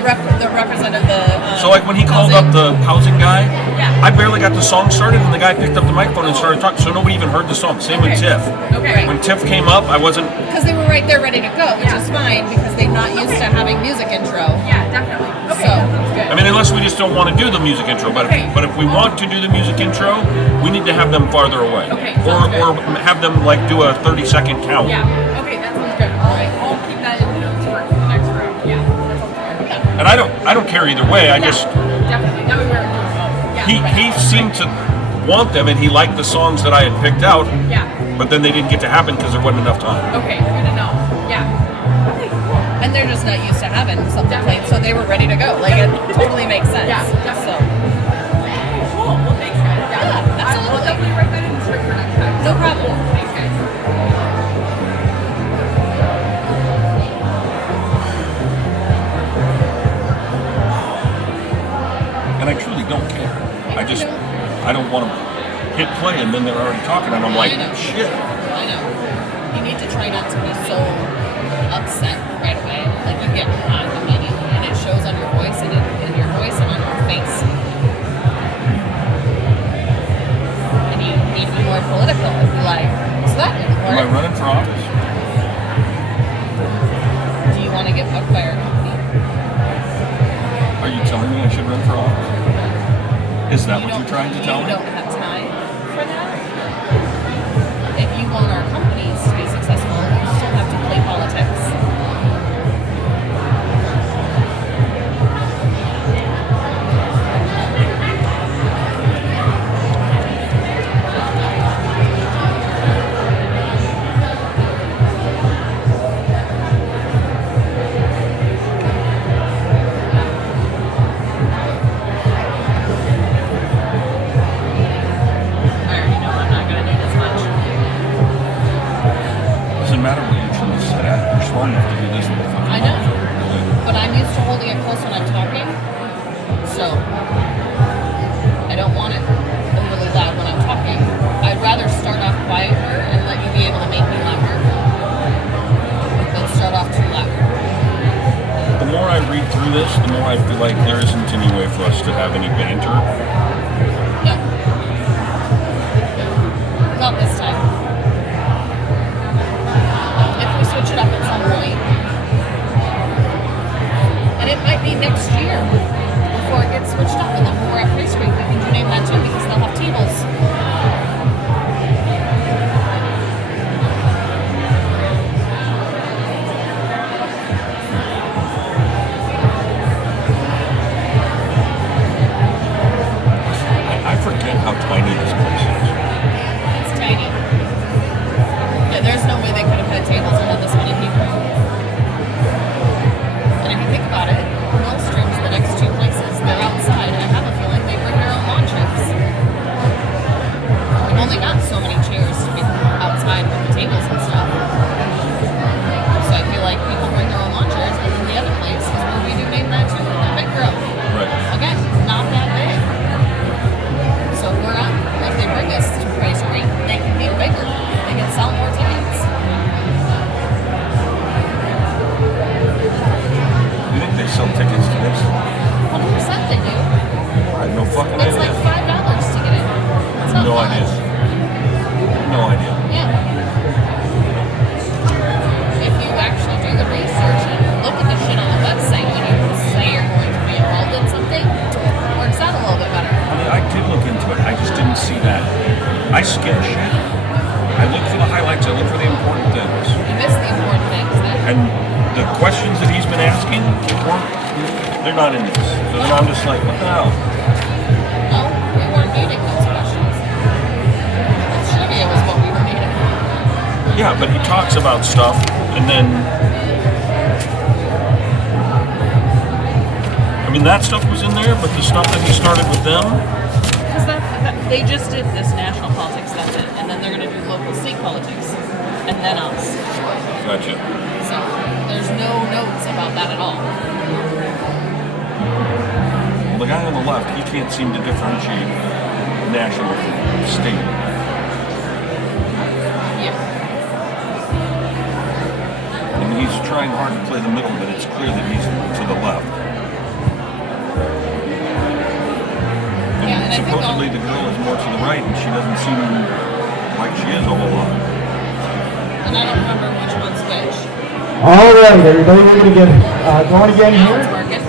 representative, So like when he called up the housing guy, Yeah. I barely got the song started and the guy picked up the microphone and started talking, so nobody even heard the song. Same with Tiff. Okay. When Tiff came up, I wasn't, Because they were right there ready to go, which is fine because they're not used to having music intro. Yeah, definitely. Okay, So- that sounds good. I mean, unless we just don't want to do the music intro, but if we want to do the music intro, we need to have them farther away. Okay, Or sounds good. or have them like do a 30-second count. Yeah, okay, that sounds good. I'll keep that in the notes for the next room. Yeah, that sounds good. And I don't care either way. I just Definitely, that way we're both. Yeah, he seemed to want them and he liked the songs that I had picked out, yeah, but then they didn't get to happen because there wasn't enough time. okay, good to know. Yeah. Okay, cool. And they're just not used to having something played, so they were ready to go. Like it totally makes sense. Yeah, So definitely. Cool, well thanks guys. Yeah, I'll absolutely. definitely write that in the script for next time. No problem. Thanks guys. And I truly don't care. I don't want to hit play and then they're already talking and I'm like, I know. shit. I know. You need to try not to be so upset right away. Like you get hot immediately, and it shows on your voice and on your face. And you need to be more political. Be like, so that didn't Am I work. running for office? Do you want to get booked by our company? Are you telling me I should run for office? Is that You what don't- you're trying to tell You me? don't have time for that. If you want our companies to be successful, you still have to play politics. You're smart enough to do this with the fucking I know. mouth. But I'm used to holding it close when I'm talking, so I don't want it overly loud when I'm talking. I'd rather start off quieter and let you be able to make me louder than start off too loud. The more I read through this, the more I feel like there isn't any way for us to have any banter. No. Not this time. If we switch it up at some point, and it might be next year before it gets switched up, and then when we're at pre-screen, we can do name that too because they'll have tables. I forget how tiny this place is. It's tiny. Yeah, there's no way they could have had tables and had this many people. And if you think about it, Millstream's the next two places. They're outside. I have a feeling they bring their own lawn chairs. We've only got so many chairs to be outside with the tables and stuff. So I feel like people bring their own lawn chairs, and then the other place is where we do name that too, the big room. Right. Again, not that big. So if we're up, if they bring us to Price Creek, they can be bigger. They can sell more tickets. You think they sell tickets to this? 100% they do. I have no fucking It's idea. like $5 to get in. It's not No much. idea. No idea. Yeah. If you actually do the research and look at the shit on the website when you say you're going to be involved in something, it works out a little bit better. I mean, I did look into it. I just didn't see that. I skim shit. I look for the highlights. I look for the important things. You miss the important things then. And the questions that he's been asking, they're not in this. So then I'm just like, what the hell? No, we weren't needing those questions. This trivia was what we were needing. Yeah, but he talks about stuff, and then... I mean, that stuff was in there, but the stuff that he started with them... Because they just did this national politics, that's it. And then they're going to do local state politics. And then us. Gotcha. So there's no notes about that at all. Well, the guy on the left, he can't seem to differentiate national from state. Yeah. And he's trying hard to play the middle, but it's clear that he's to the left. Yeah, and I think Supposedly the girl is more to the right, and she doesn't seem like she is a whole lot. and I don't remember which one's which. All right, everybody, we're going to get going again Now it's here. working.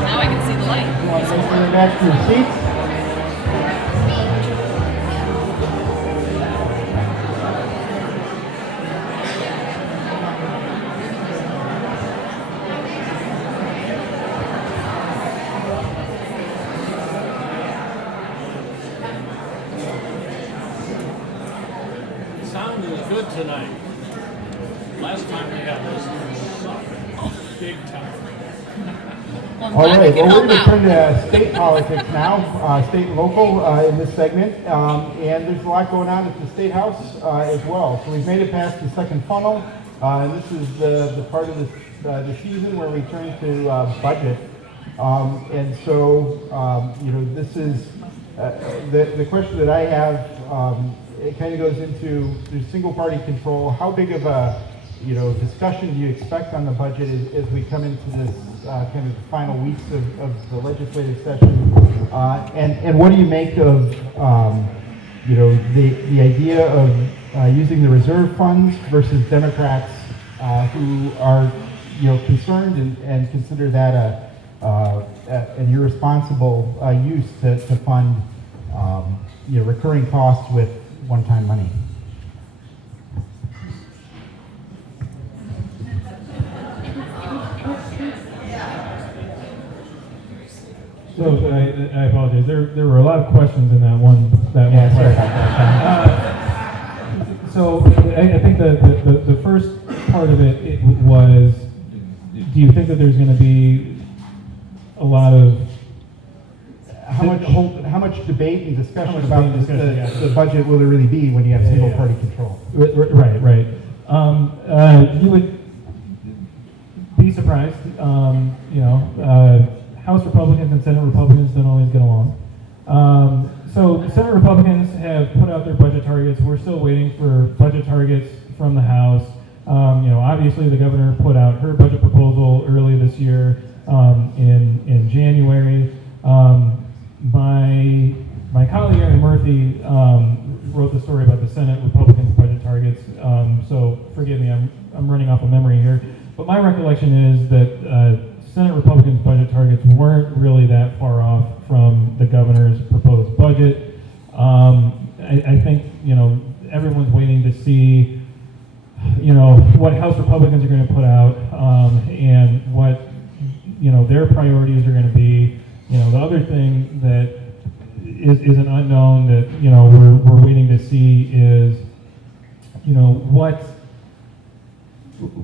Now I can see the light. You want to make sure you're back to your seats. Sound is good tonight. Last time we had this, it sucked. Big time. Well, I'm All glad right, we can well, we're help going to out. turn to state politics now, state and local in this segment, and there's a lot going on at the State House as well. So we've made it past the second funnel, and this is the part of the season where we turn to budget. And so, this is the question that I have. It kind of goes into the single party control. How big of a discussion do you expect on the budget as we come into this kind of final weeks of the legislative session? And what do you make of the idea of using the reserve funds versus Democrats who are concerned and consider that an irresponsible use to fund recurring costs with one-time money? So I apologize. There were a lot of questions in that one. Sorry about that. So I think the first part of it was, do you think that there's going to be a lot of how much debate and discussion about the budget will there really be when you have single party control? Right. You would be surprised. House Republicans and Senate Republicans don't always get along. So Senate Republicans have put out their budget targets. We're still waiting for budget targets from the House. Obviously the governor put out her budget proposal early this year in January. My colleague Aaron Murphy wrote the story about the Senate Republicans' budget targets. So forgive me, I'm running off of memory here. But my recollection is that Senate Republicans' budget targets weren't really that far off from the governor's proposed budget. I think everyone's waiting to see what House Republicans are going to put out and what their priorities are going to be. The other thing that is an unknown that we're waiting to see is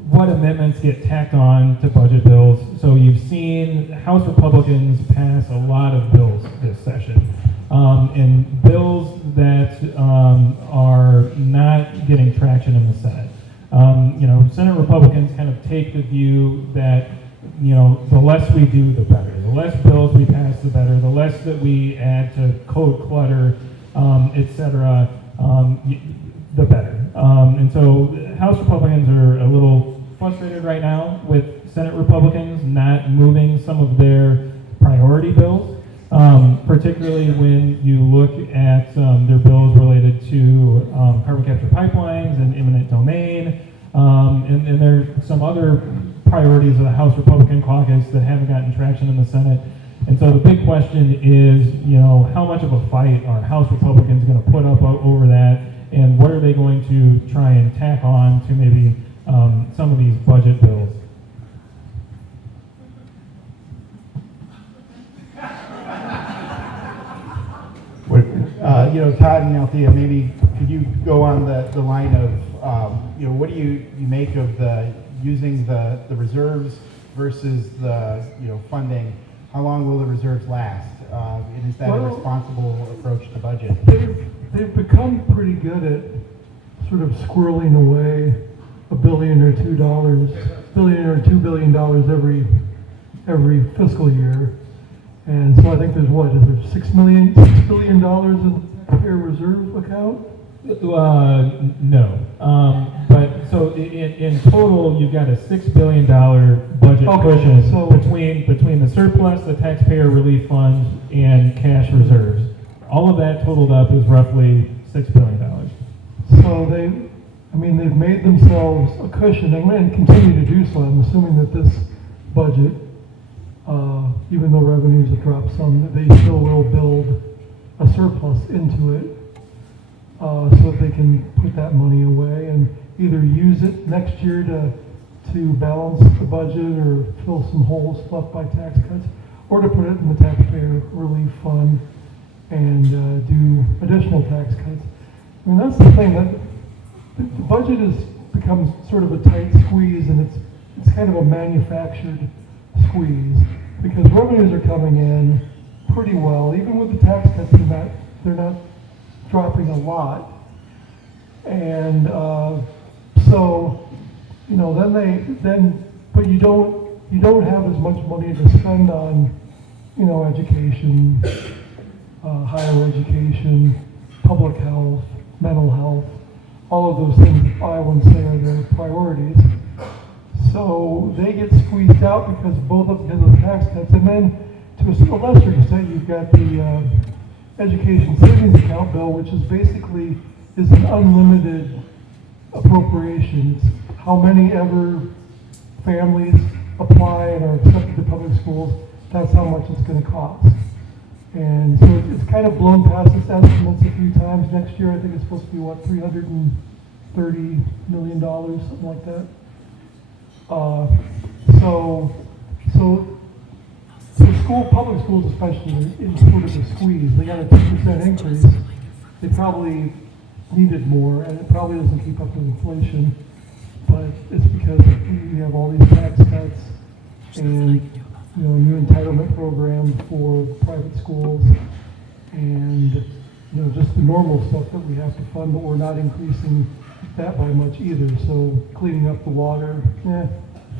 what amendments get tacked on to budget bills. So you've seen House Republicans pass a lot of bills this session, and bills that are not getting traction in the Senate. Senate Republicans kind of take the view that the less we do, the better. The less bills we pass, the better. The less that we add to code clutter, etc., the better. And so House Republicans are a little frustrated right now with Senate Republicans not moving some of their priority bills, particularly when you look at their bills related to carbon capture pipelines and eminent domain. And there are some other priorities of the House Republican caucus that haven't gotten traction in the Senate. And so the big question is, how much of a fight are House Republicans going to put up over that, and what are they going to try and tack on to maybe some of these budget bills? Todd and Althea, maybe could you go on the line of, what do you make of using the reserves versus the funding? How long will the reserves last? And is that a responsible approach to budget? They've become pretty good at sort of squirreling away $1 billion or $2 billion every fiscal year. And so I think there's is there $6 billion in their reserve account? No. But so in total, you've got a $6 billion budget cushion so between the surplus, the taxpayer relief funds, and cash reserves. All of that totaled up is roughly $6 billion. So they've made themselves a cushion and continue to do so. I'm assuming that this budget, even though revenues have dropped some, that they still will build a surplus into it so that they can put that money away and either use it next year to balance the budget or fill some holes left by tax cuts, or to put it in the taxpayer relief fund and do additional tax cuts. That's the thing, that the budget has become sort of a tight squeeze, and it's kind of a manufactured squeeze because revenues are coming in pretty well. Even with the tax cuts, they're not dropping a lot, and but you don't have as much money to spend on education, higher education, public health, mental health, all of those things I wouldn't say are their priorities. So they get squeezed out because of the tax cuts, and then to a lesser extent you've got the education savings account bill, which is basically an unlimited appropriations. How many ever families apply and are accepted to public schools, that's how much it's going to cost. And so it's kind of blown past its estimates a few times. Next year I think it's supposed to be $330 million, something like that. So public schools especially, in sort of a squeeze. They got a 2% increase. They probably needed more, and it probably doesn't keep up with inflation. But it's because we have all these tax cuts and new entitlement programs for private schools, and just the normal stuff that we have to fund, but we're not increasing that by much either. So cleaning up the water,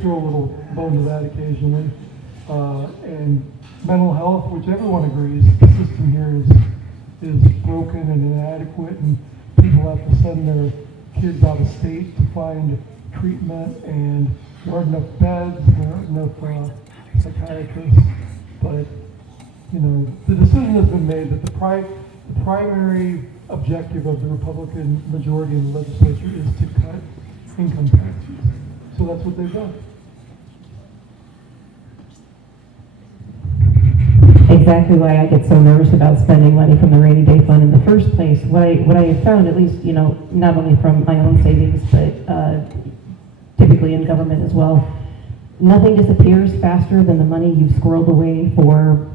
throw a little bone to that occasionally. And mental health, which everyone agrees the system here is broken and inadequate, and people have to send their kids out of state to find treatment, and there aren't enough beds, there aren't enough psychiatrists. But the decision has been made that the primary objective of the Republican majority in the legislature is to cut income taxes. So that's what they've done. Exactly why I get so nervous about spending money from the rainy day fund in the first place. What I have found, at least, not only from my own savings, but typically in government as well, nothing disappears faster than the money you've squirreled away for,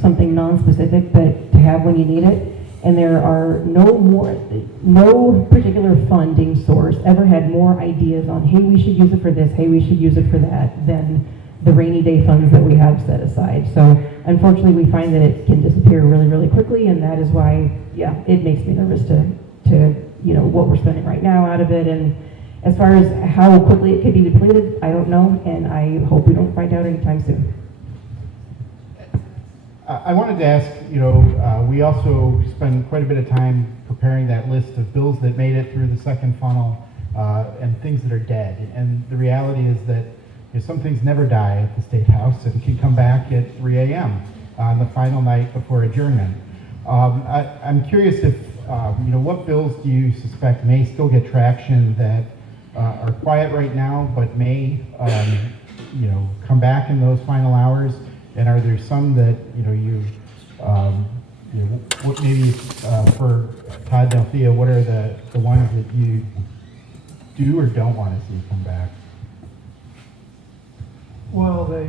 something non-specific, but to have when you need it. And there are no particular funding source ever had more ideas on, hey, we should use it for this, hey, we should use it for that, than the rainy day funds that we have set aside. So unfortunately, we find that it can disappear really, really quickly, and that is why, it makes me nervous to what we're spending right now out of it. And as far as how quickly it could be depleted, I don't know, and I hope we don't find out anytime soon. I wanted to ask, we also spend quite a bit of time preparing that list of bills that made it through the second funnel and things that are dead. And the reality is that some things never die at the State House and can come back at 3 a.m. on the final night before adjournment. I'm curious if, what bills do you suspect may still get traction that are quiet right now but may, come back in those final hours? And are there some that, what maybe for Todd and Althea, what are the ones that you do or don't want to see come back? Well, the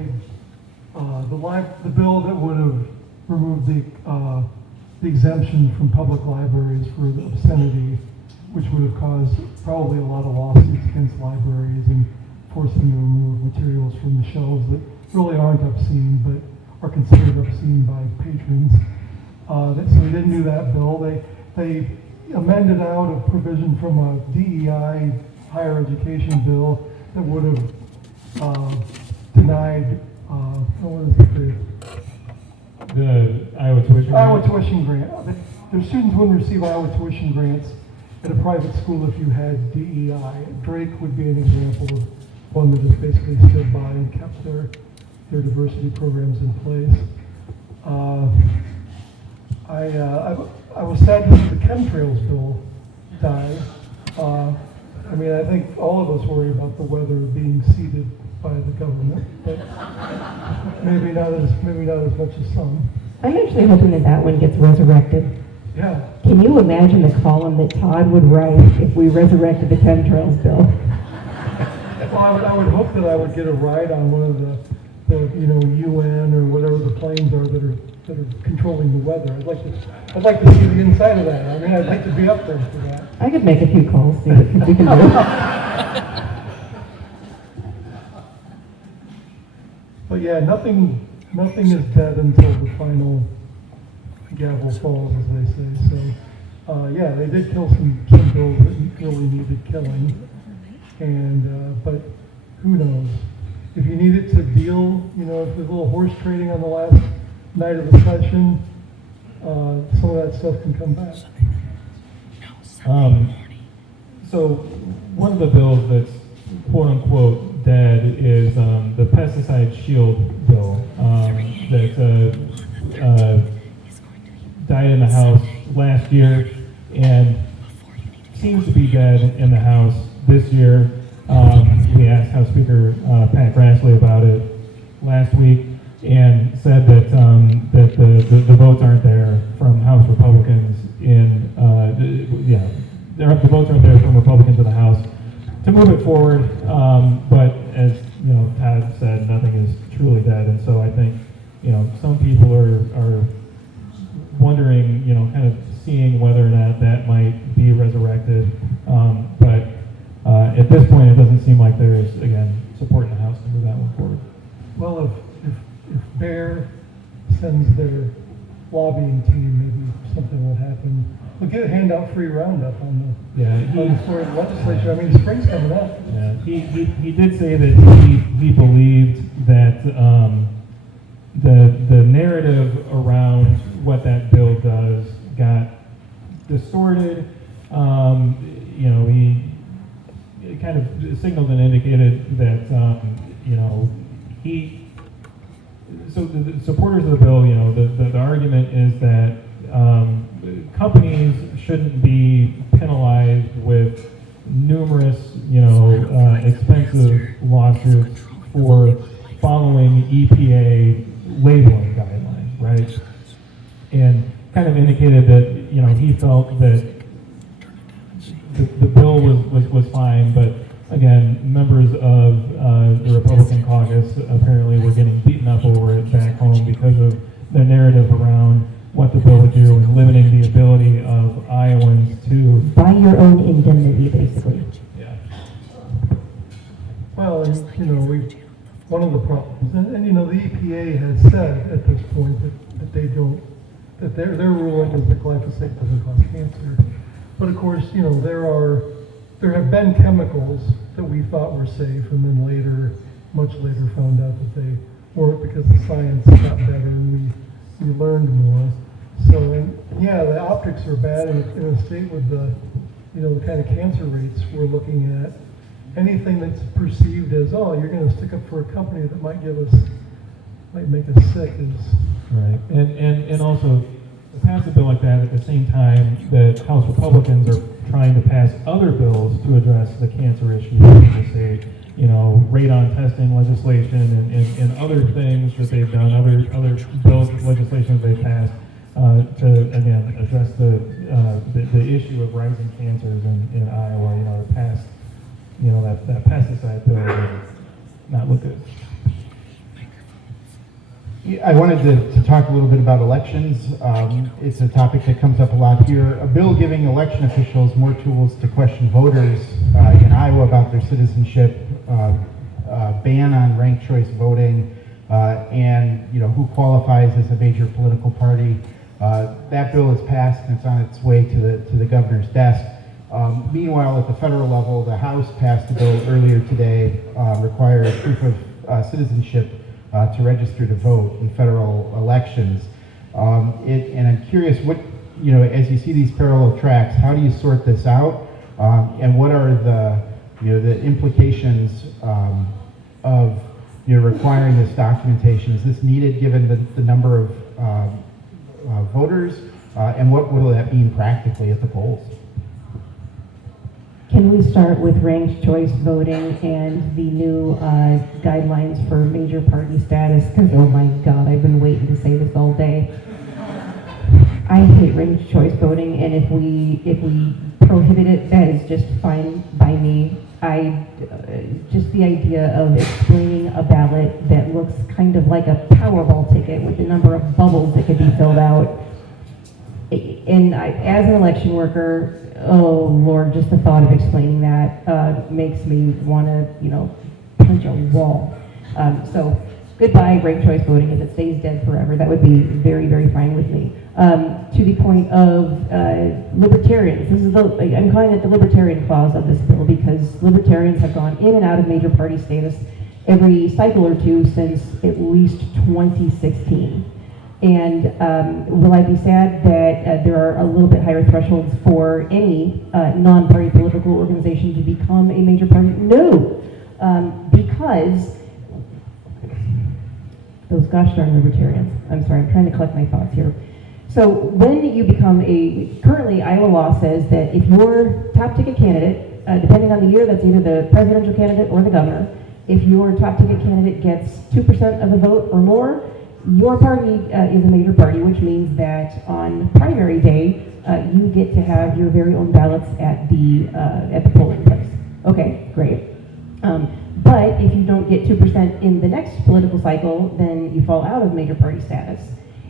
bill that would have removed the exemption from public libraries for the obscenity, which would have caused probably a lot of lawsuits against libraries and forced them to remove materials from the shelves that really aren't obscene, but are considered obscene by patrons. So they didn't do that bill. They amended out a provision from a DEI higher education bill that would have denied, what is it? The Iowa tuition. Iowa tuition grant. The students wouldn't receive Iowa tuition grants at a private school if you had DEI. Drake would be an example of one that has basically stood by and kept their diversity programs in place. I was sad to see the chemtrails bill die. I think all of us worry about the weather being seeded by the government, but maybe not as much as some. I'm actually hoping that one gets resurrected. Yeah. Can you imagine the column that Todd would write if we resurrected the chemtrails bill? Well, I would hope that I would get a ride on one of the UN or whatever the planes are that are controlling the weather. I'd like to see the inside of that. I'd like to be up there for that. I could make a few calls, see what we can do. But yeah, nothing is dead until the final gavel falls, as they say. So they did kill some bills that really needed killing, and but who knows? If you needed to deal, if there's a little horse trading on the last night of the session, some of that stuff can come back. So one of the bills that's quote unquote dead is the pesticide shield bill that died in the House last year and seems to be dead in the House this year. We asked House Speaker Pat Grassley about it last week and said that the votes aren't there from House Republicans the votes aren't there from Republicans in the House to move it forward. But as Todd said, nothing is truly dead, and so I think some people are wondering, kind of seeing whether or not that might be resurrected. But at this point, it doesn't seem like there is, again, support in the House to move that one forward. Well, if Bear sends their lobbying team, maybe something will happen. We'll get a handout free roundup on the floor of the legislature. I mean, spring's coming up. Yeah, he did say that he believed that the narrative around what that bill does got distorted. You know, he kind of signaled and indicated that so the supporters of the bill, you know, the argument is that companies shouldn't be penalized with numerous, expensive lawsuits for following EPA labeling guidelines, right? And kind of indicated that, he felt that the bill was fine, but again, members of the Republican caucus apparently were getting beaten up over it back home because of their narrative around what the bill would do and limiting the ability of Iowans to buy your own indemnity, basically. Yeah. Well, and, one of the problems, and the EPA has said at this point that they don't, that their ruling is that glyphosate doesn't cause cancer. But of course, there have been chemicals that we thought were safe, and then much later found out that they weren't because the science got better and we learned more. So, the optics are bad in a state with the kind of cancer rates we're looking at. Anything that's perceived as, you're going to stick up for a company that might make us sick is... Right, and also, to pass a bill like that at the same time that House Republicans are trying to pass other bills to address the cancer issue in the state, radon testing legislation and other things that they've done, other bills, legislation they've passed to, again, address the issue of rising cancers in Iowa, passed, that pesticide bill did not look good. I wanted to talk a little bit about elections. It's a topic that comes up a lot here. A bill giving election officials more tools to question voters in Iowa about their citizenship, ban on ranked choice voting, and who qualifies as a major political party. That bill is passed and it's on its way to the governor's desk. Meanwhile, at the federal level, the House passed a bill earlier today requiring proof of citizenship to register to vote in federal elections. And I'm curious, what, as you see these parallel tracks, how do you sort this out? And what are the implications of requiring this documentation? Is this needed given the number of voters? And what will that mean practically at the polls? Can we start with ranked choice voting and the new guidelines for major party status? Because, oh my God, I've been waiting to say this all day. I hate ranked choice voting, and if we prohibit it, that is just fine by me. Just the idea of explaining a ballot that looks kind of like a Powerball ticket with the number of bubbles that could be filled out. And as an election worker, oh Lord, just the thought of explaining that makes me want to, punch a wall. So goodbye ranked choice voting. If it stays dead forever, that would be very, very fine with me. To the point of libertarians, I'm calling it the libertarian clause of this bill because libertarians have gone in and out of major party status every cycle or two since at least 2016. And will I be sad that there are a little bit higher thresholds for any non-party political organization to become a major party? No, because those gosh darn libertarians. I'm sorry, I'm trying to collect my thoughts here. So when you become currently Iowa law says that if your top ticket candidate, depending on the year, that's either the presidential candidate or the governor, if your top ticket candidate gets 2% of the vote or more, your party is a major party, which means that on primary day, you get to have your very own ballots at the polling place. Okay, great. But if you don't get 2% in the next political cycle, then you fall out of major party status.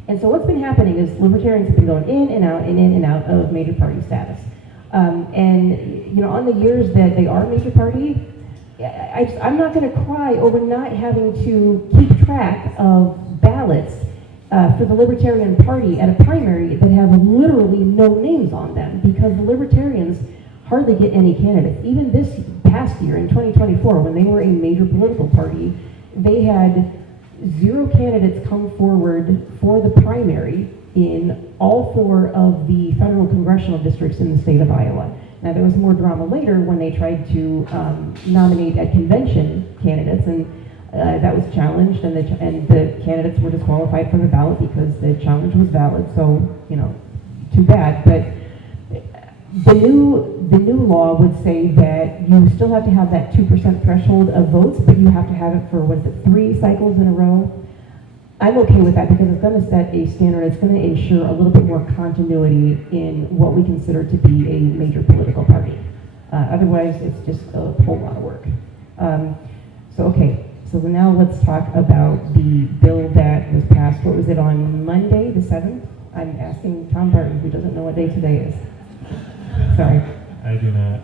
And so what's been happening is libertarians have been going in and out and in and out of major party status. And on the years that they are major party, I'm not going to cry over not having to keep track of ballots for the Libertarian Party at a primary that have literally no names on them, because the Libertarians hardly get any candidates. Even this past year, in 2024, when they were a major political party, they had 0 candidates come forward for the primary in all 4 of the federal congressional districts in the state of Iowa. Now, there was more drama later when they tried to nominate at convention candidates, and that was challenged, and the candidates were disqualified from the ballot because the challenge was valid. So, you know, too bad. But the new law would say that you still have to have that 2% threshold of votes, but you have to have it for, what is it, 3 cycles in a row. I'm okay with that because it's going to set a standard. It's going to ensure a little bit more continuity in what we consider to be a major political party. Otherwise, it's just a whole lot of work. So now let's talk about the bill that was passed. What was it, on Monday, the 7th? I'm asking Tom Barton, who doesn't know what day today is. Sorry. I do not.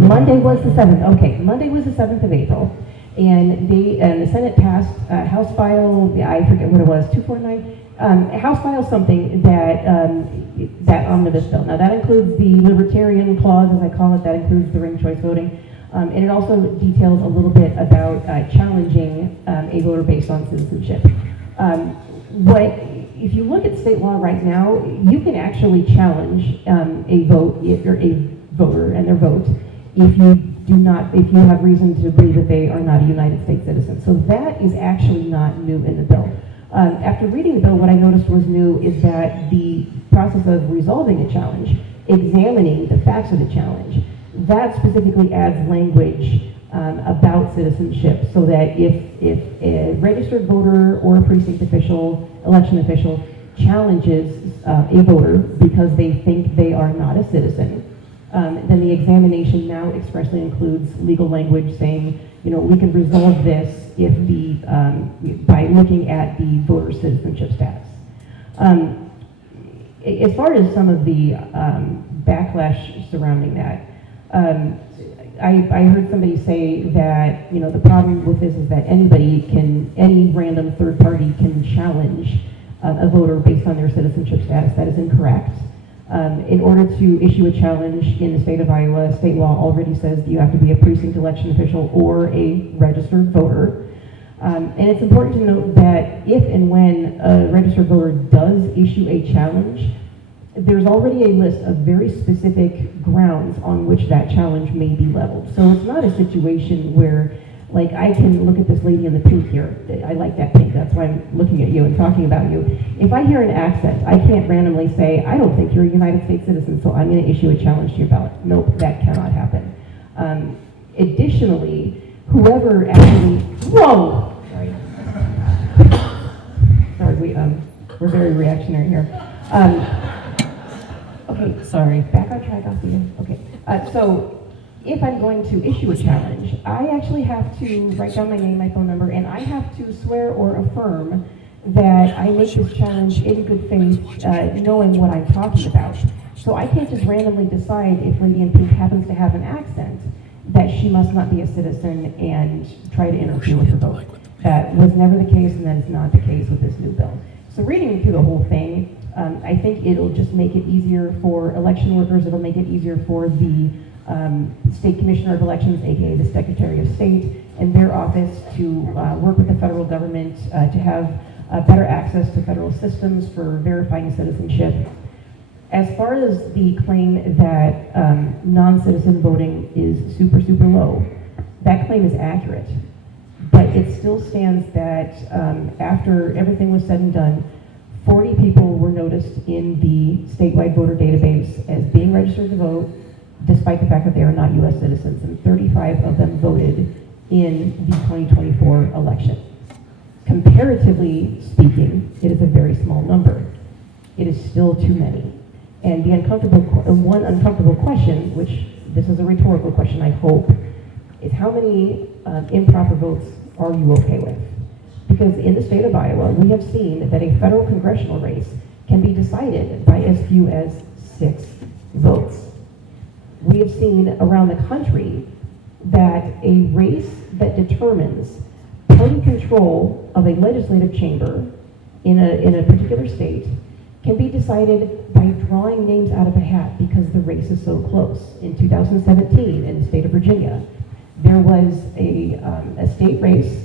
Monday was the 7th. Okay, Monday was the 7th of April. And the Senate passed House File, I forget what it was, 249, House File something that omnibus bill. Now that includes the libertarian clause, as I call it, that includes the ranked choice voting, and it also details a little bit about challenging a voter based on citizenship. If you look at state law right now, you can actually challenge a voter and their vote if you have reason to believe that they are not a United States citizen. So that is actually not new in the bill. After reading the bill, what I noticed was new is that the process of resolving a challenge, examining the facts of the challenge, that specifically adds language about citizenship, so that if a registered voter or a precinct official, election official, challenges a voter because they think they are not a citizen, then the examination now expressly includes legal language saying, you know, we can resolve this if by looking at the voter citizenship status. As far as some of the backlash surrounding that, I heard somebody say that, you know, the problem with this is that any random third party can challenge a voter based on their citizenship status. That is incorrect. In order to issue a challenge in the state of Iowa, state law already says that you have to be a precinct election official or a registered voter. And it's important to note that if and when a registered voter does issue a challenge, there's already a list of very specific grounds on which that challenge may be leveled. So it's not a situation where, like, I can look at this lady in the pink here. I like that pink, that's why I'm looking at you and talking about you. If I hear an accent, I can't randomly say, I don't think you're a United States citizen, so I'm going to issue a challenge to your ballot. Nope, that cannot happen. Additionally, whoever actually, whoa! Sorry, we're very reactionary here. Okay, sorry, back on track, Althea. Okay, so if I'm going to issue a challenge, I actually have to write down my name, my phone number, and I have to swear or affirm that I make this challenge in good faith, knowing what I'm talking about. So I can't just randomly decide if Lady in Pink happens to have an accent that she must not be a citizen and try to interfere with her vote. That was never the case, and that is not the case with this new bill. So reading through the whole thing, I think it'll just make it easier for election workers. It'll make it easier for the State Commissioner of Elections, aka the Secretary of State, and their office to work with the federal government to have better access to federal systems for verifying citizenship. As far as the claim that non-citizen voting is super, super low, that claim is accurate. But it still stands that after everything was said and done, 40 people were noticed in the statewide voter database as being registered to vote, despite the fact that they are not U.S. citizens, and 35 of them voted in the 2024 election. Comparatively speaking, it is a very small number. It is still too many. And the one uncomfortable question, which this is a rhetorical question, I hope, is how many improper votes are you okay with? Because in the state of Iowa, we have seen that a federal congressional race can be decided by as few as 6 votes. We have seen around the country that a race that determines party control of a legislative chamber in a particular state can be decided by drawing names out of a hat because the race is so close. In 2017, in the state of Virginia, there was a state race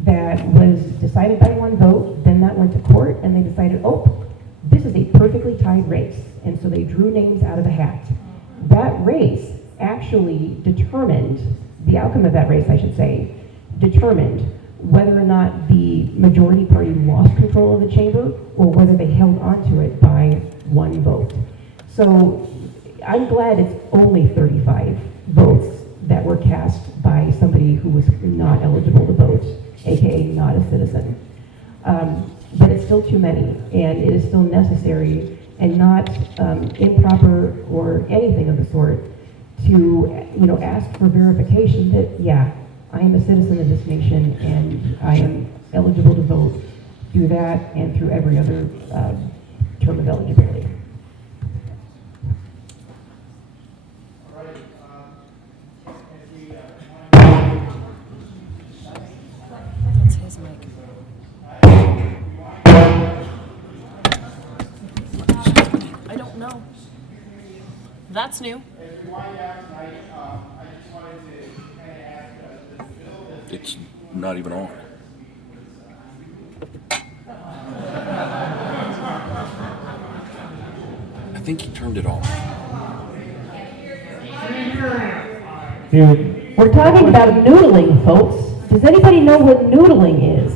that was decided by one vote, then that went to court, and they decided, oh, this is a perfectly tied race. And so they drew names out of a hat. That race actually determined, the outcome of that race, I should say, determined whether or not the majority party lost control of the chamber or whether they held onto it by one vote. So I'm glad it's only 35 votes that were cast by somebody who was not eligible to vote, aka not a citizen. But it's still too many, and it is still necessary and not improper or anything of the sort to ask for verification that, yeah, I am a citizen of this nation and I am eligible to vote through that and through every other term of eligibility. That's his mic. I don't know. That's new. It's not even on. I think he turned it off. Here, We're talking about noodling, folks. Does anybody know what noodling is?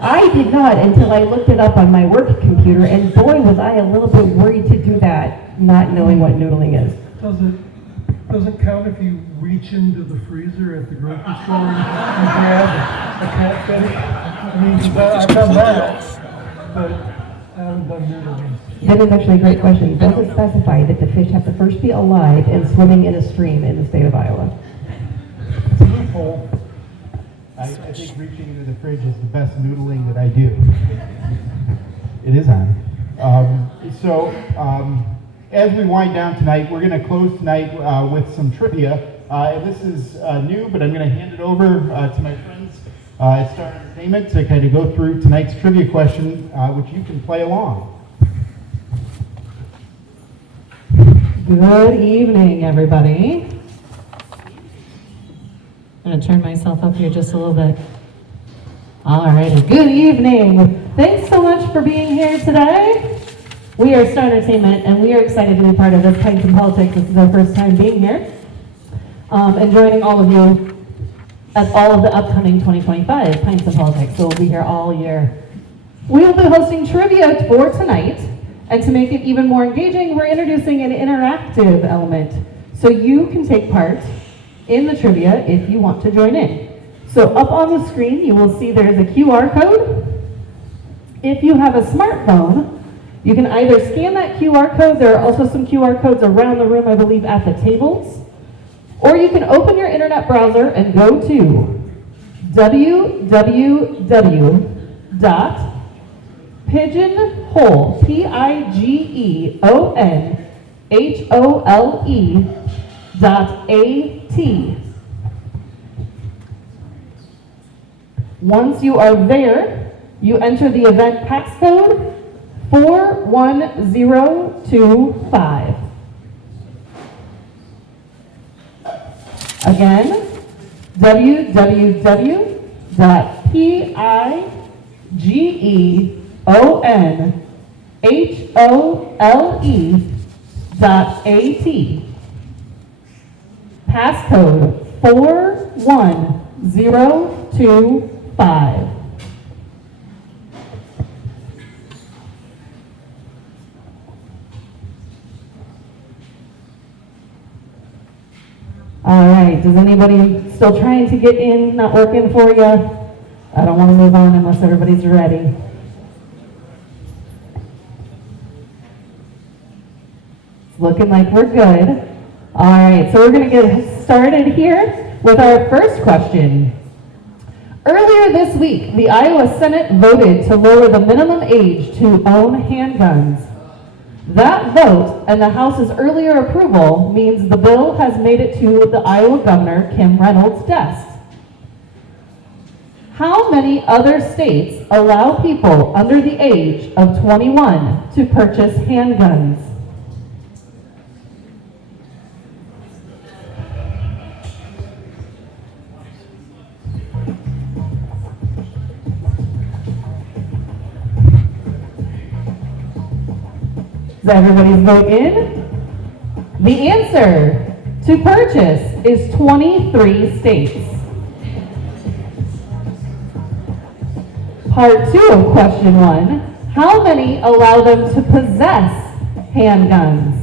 I did not until I looked it up on my work computer, and boy, was I a little bit worried to do that, not knowing what noodling is. Doesn't count if you reach into the freezer at the grocery store and grab a catfish. I mean, I've done that, but I haven't done noodling. That is actually a great question. Does it specify that the fish have to first be alive and swimming in a stream in the state of Iowa? It's a loophole. I think reaching into the fridge is the best noodling that I do. It is on. As we wind down tonight, we're going to close tonight with some trivia. And this is new, but I'm going to hand it over to my friends at Star Entertainment to kind of go through tonight's trivia question, which you can play along. Good evening, everybody. I'm going to turn myself up here just a little bit. All righty. Good evening. Thanks so much for being here today. We are Star Entertainment, and we are excited to be part of this Pints and Politics. This is our first time being here. And joining all of you at all of the upcoming 2025 Pints and Politics. So we'll be here all year. We will be hosting trivia for tonight. And to make it even more engaging, we're introducing an interactive element. So you can take part in the trivia if you want to join in. So up on the screen, you will see there's a QR code. If you have a smartphone, you can either scan that QR code. There are also some QR codes around the room, I believe, at the tables. Or you can open your internet browser and go to www.pigeonhole, pigeonhole.at. Once you are there, you enter the event passcode 41025. Again, www.pigeonhole.at. Passcode 41025. All right, does anybody still trying to get in, not working for you? I don't want to move on unless everybody's ready. It's looking like we're good. All right, so we're going to get started here with our first question. Earlier this week, the Iowa Senate voted to lower the minimum age to own handguns. That vote and the House's earlier approval means the bill has made it to the Iowa Governor Kim Reynolds' desk. How many other states allow people under the age of 21 to purchase handguns? Is everybody's vote in? The answer to purchase is 23 states. Part 2 of question 1, how many allow them to possess handguns?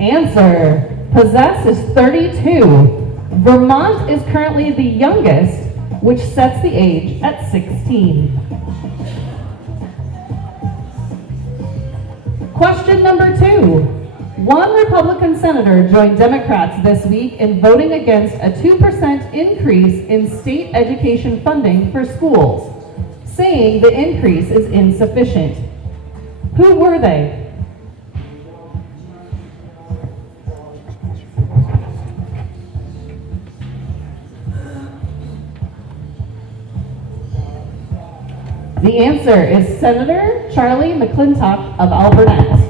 Answer, possess is 32. Vermont is currently the youngest, which sets the age at 16. Question number 2. One Republican senator joined Democrats this week in voting against a 2% increase in state education funding for schools, saying the increase is insufficient. Who were they? The answer is Senator Charlie McClintock of Alberta.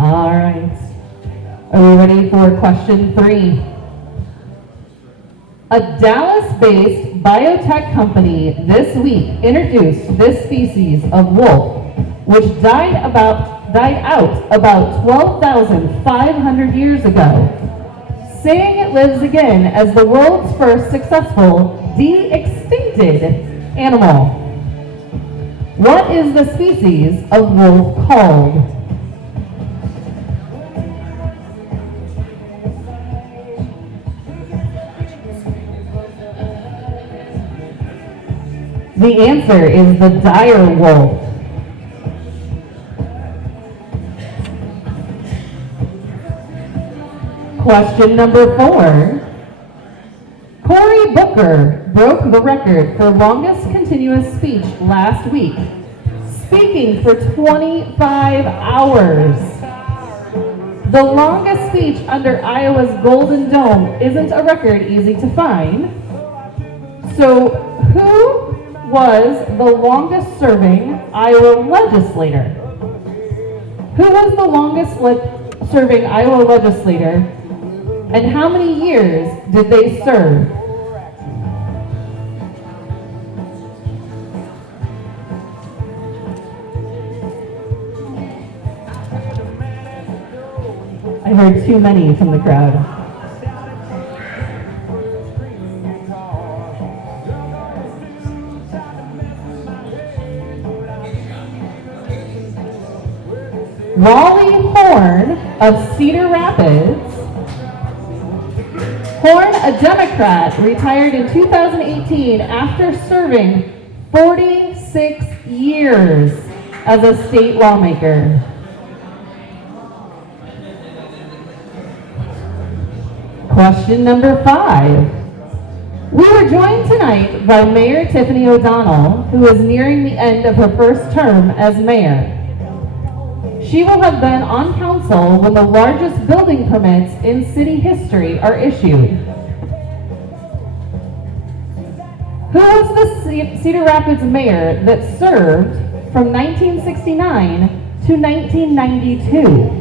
All right. Are we ready for question 3? A Dallas-based biotech company this week introduced this species of wolf, which died out about 12,500 years ago, saying it lives again as the world's first successful de-extincted animal. What is the species of wolf called? The answer is the dire wolf. Question number 4. Cory Booker broke the record for longest continuous speech last week, speaking for 25 hours. The longest speech under Iowa's Golden Dome isn't a record easy to find. So who was the longest serving Iowa legislator? Who was the longest serving Iowa legislator, and how many years did they serve? I heard too many from the crowd. Raleigh Horn of Cedar Rapids. Horn, a Democrat, retired in 2018 after serving 46 years as a state lawmaker. Question number 5. We were joined tonight by Mayor Tiffany O'Donnell, who is nearing the end of her first term as mayor. She will have been on council when the largest building permits in city history are issued. Who was the Cedar Rapids mayor that served from 1969 to 1992?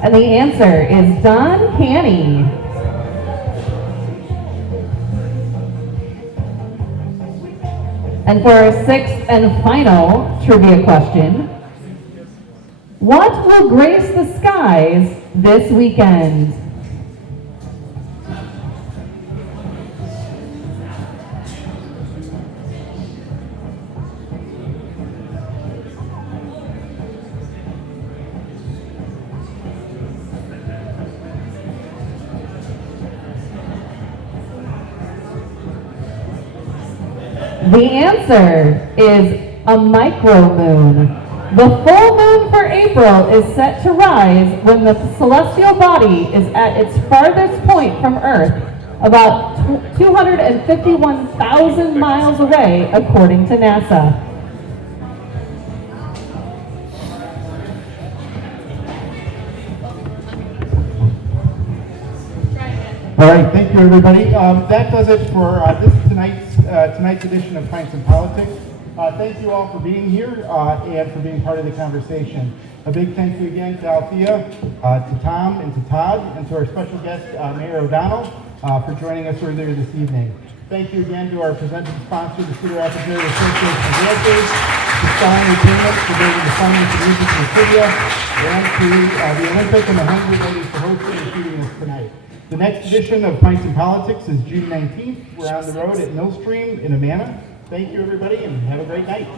And the answer is Don Canny. And for our 6th and final trivia question, what will grace the skies this weekend? The answer is a micromoon. The full moon for April is set to rise when the celestial body is at its farthest point from Earth, about 251,000 miles away, according to NASA. All right, thank you, everybody. That does it for tonight's edition of Pints and Politics. Thank you all for being here and for being part of the conversation. A big thank you again to Althea, to Tom, and to Todd, and to our special guest, Mayor O'Donnell, for joining us earlier this evening. Thank you again to our presenting sponsor, the Cedar Association of Realtors, to Star Entertainment for bringing the fun into the Olympics and trivia, and to the Olympic and the Hungry Ladies for hosting and shooting us tonight. The next edition of Pints and Politics is June 19th. We're on the road at Millstream in Amana. Thank you, everybody, and have a great night.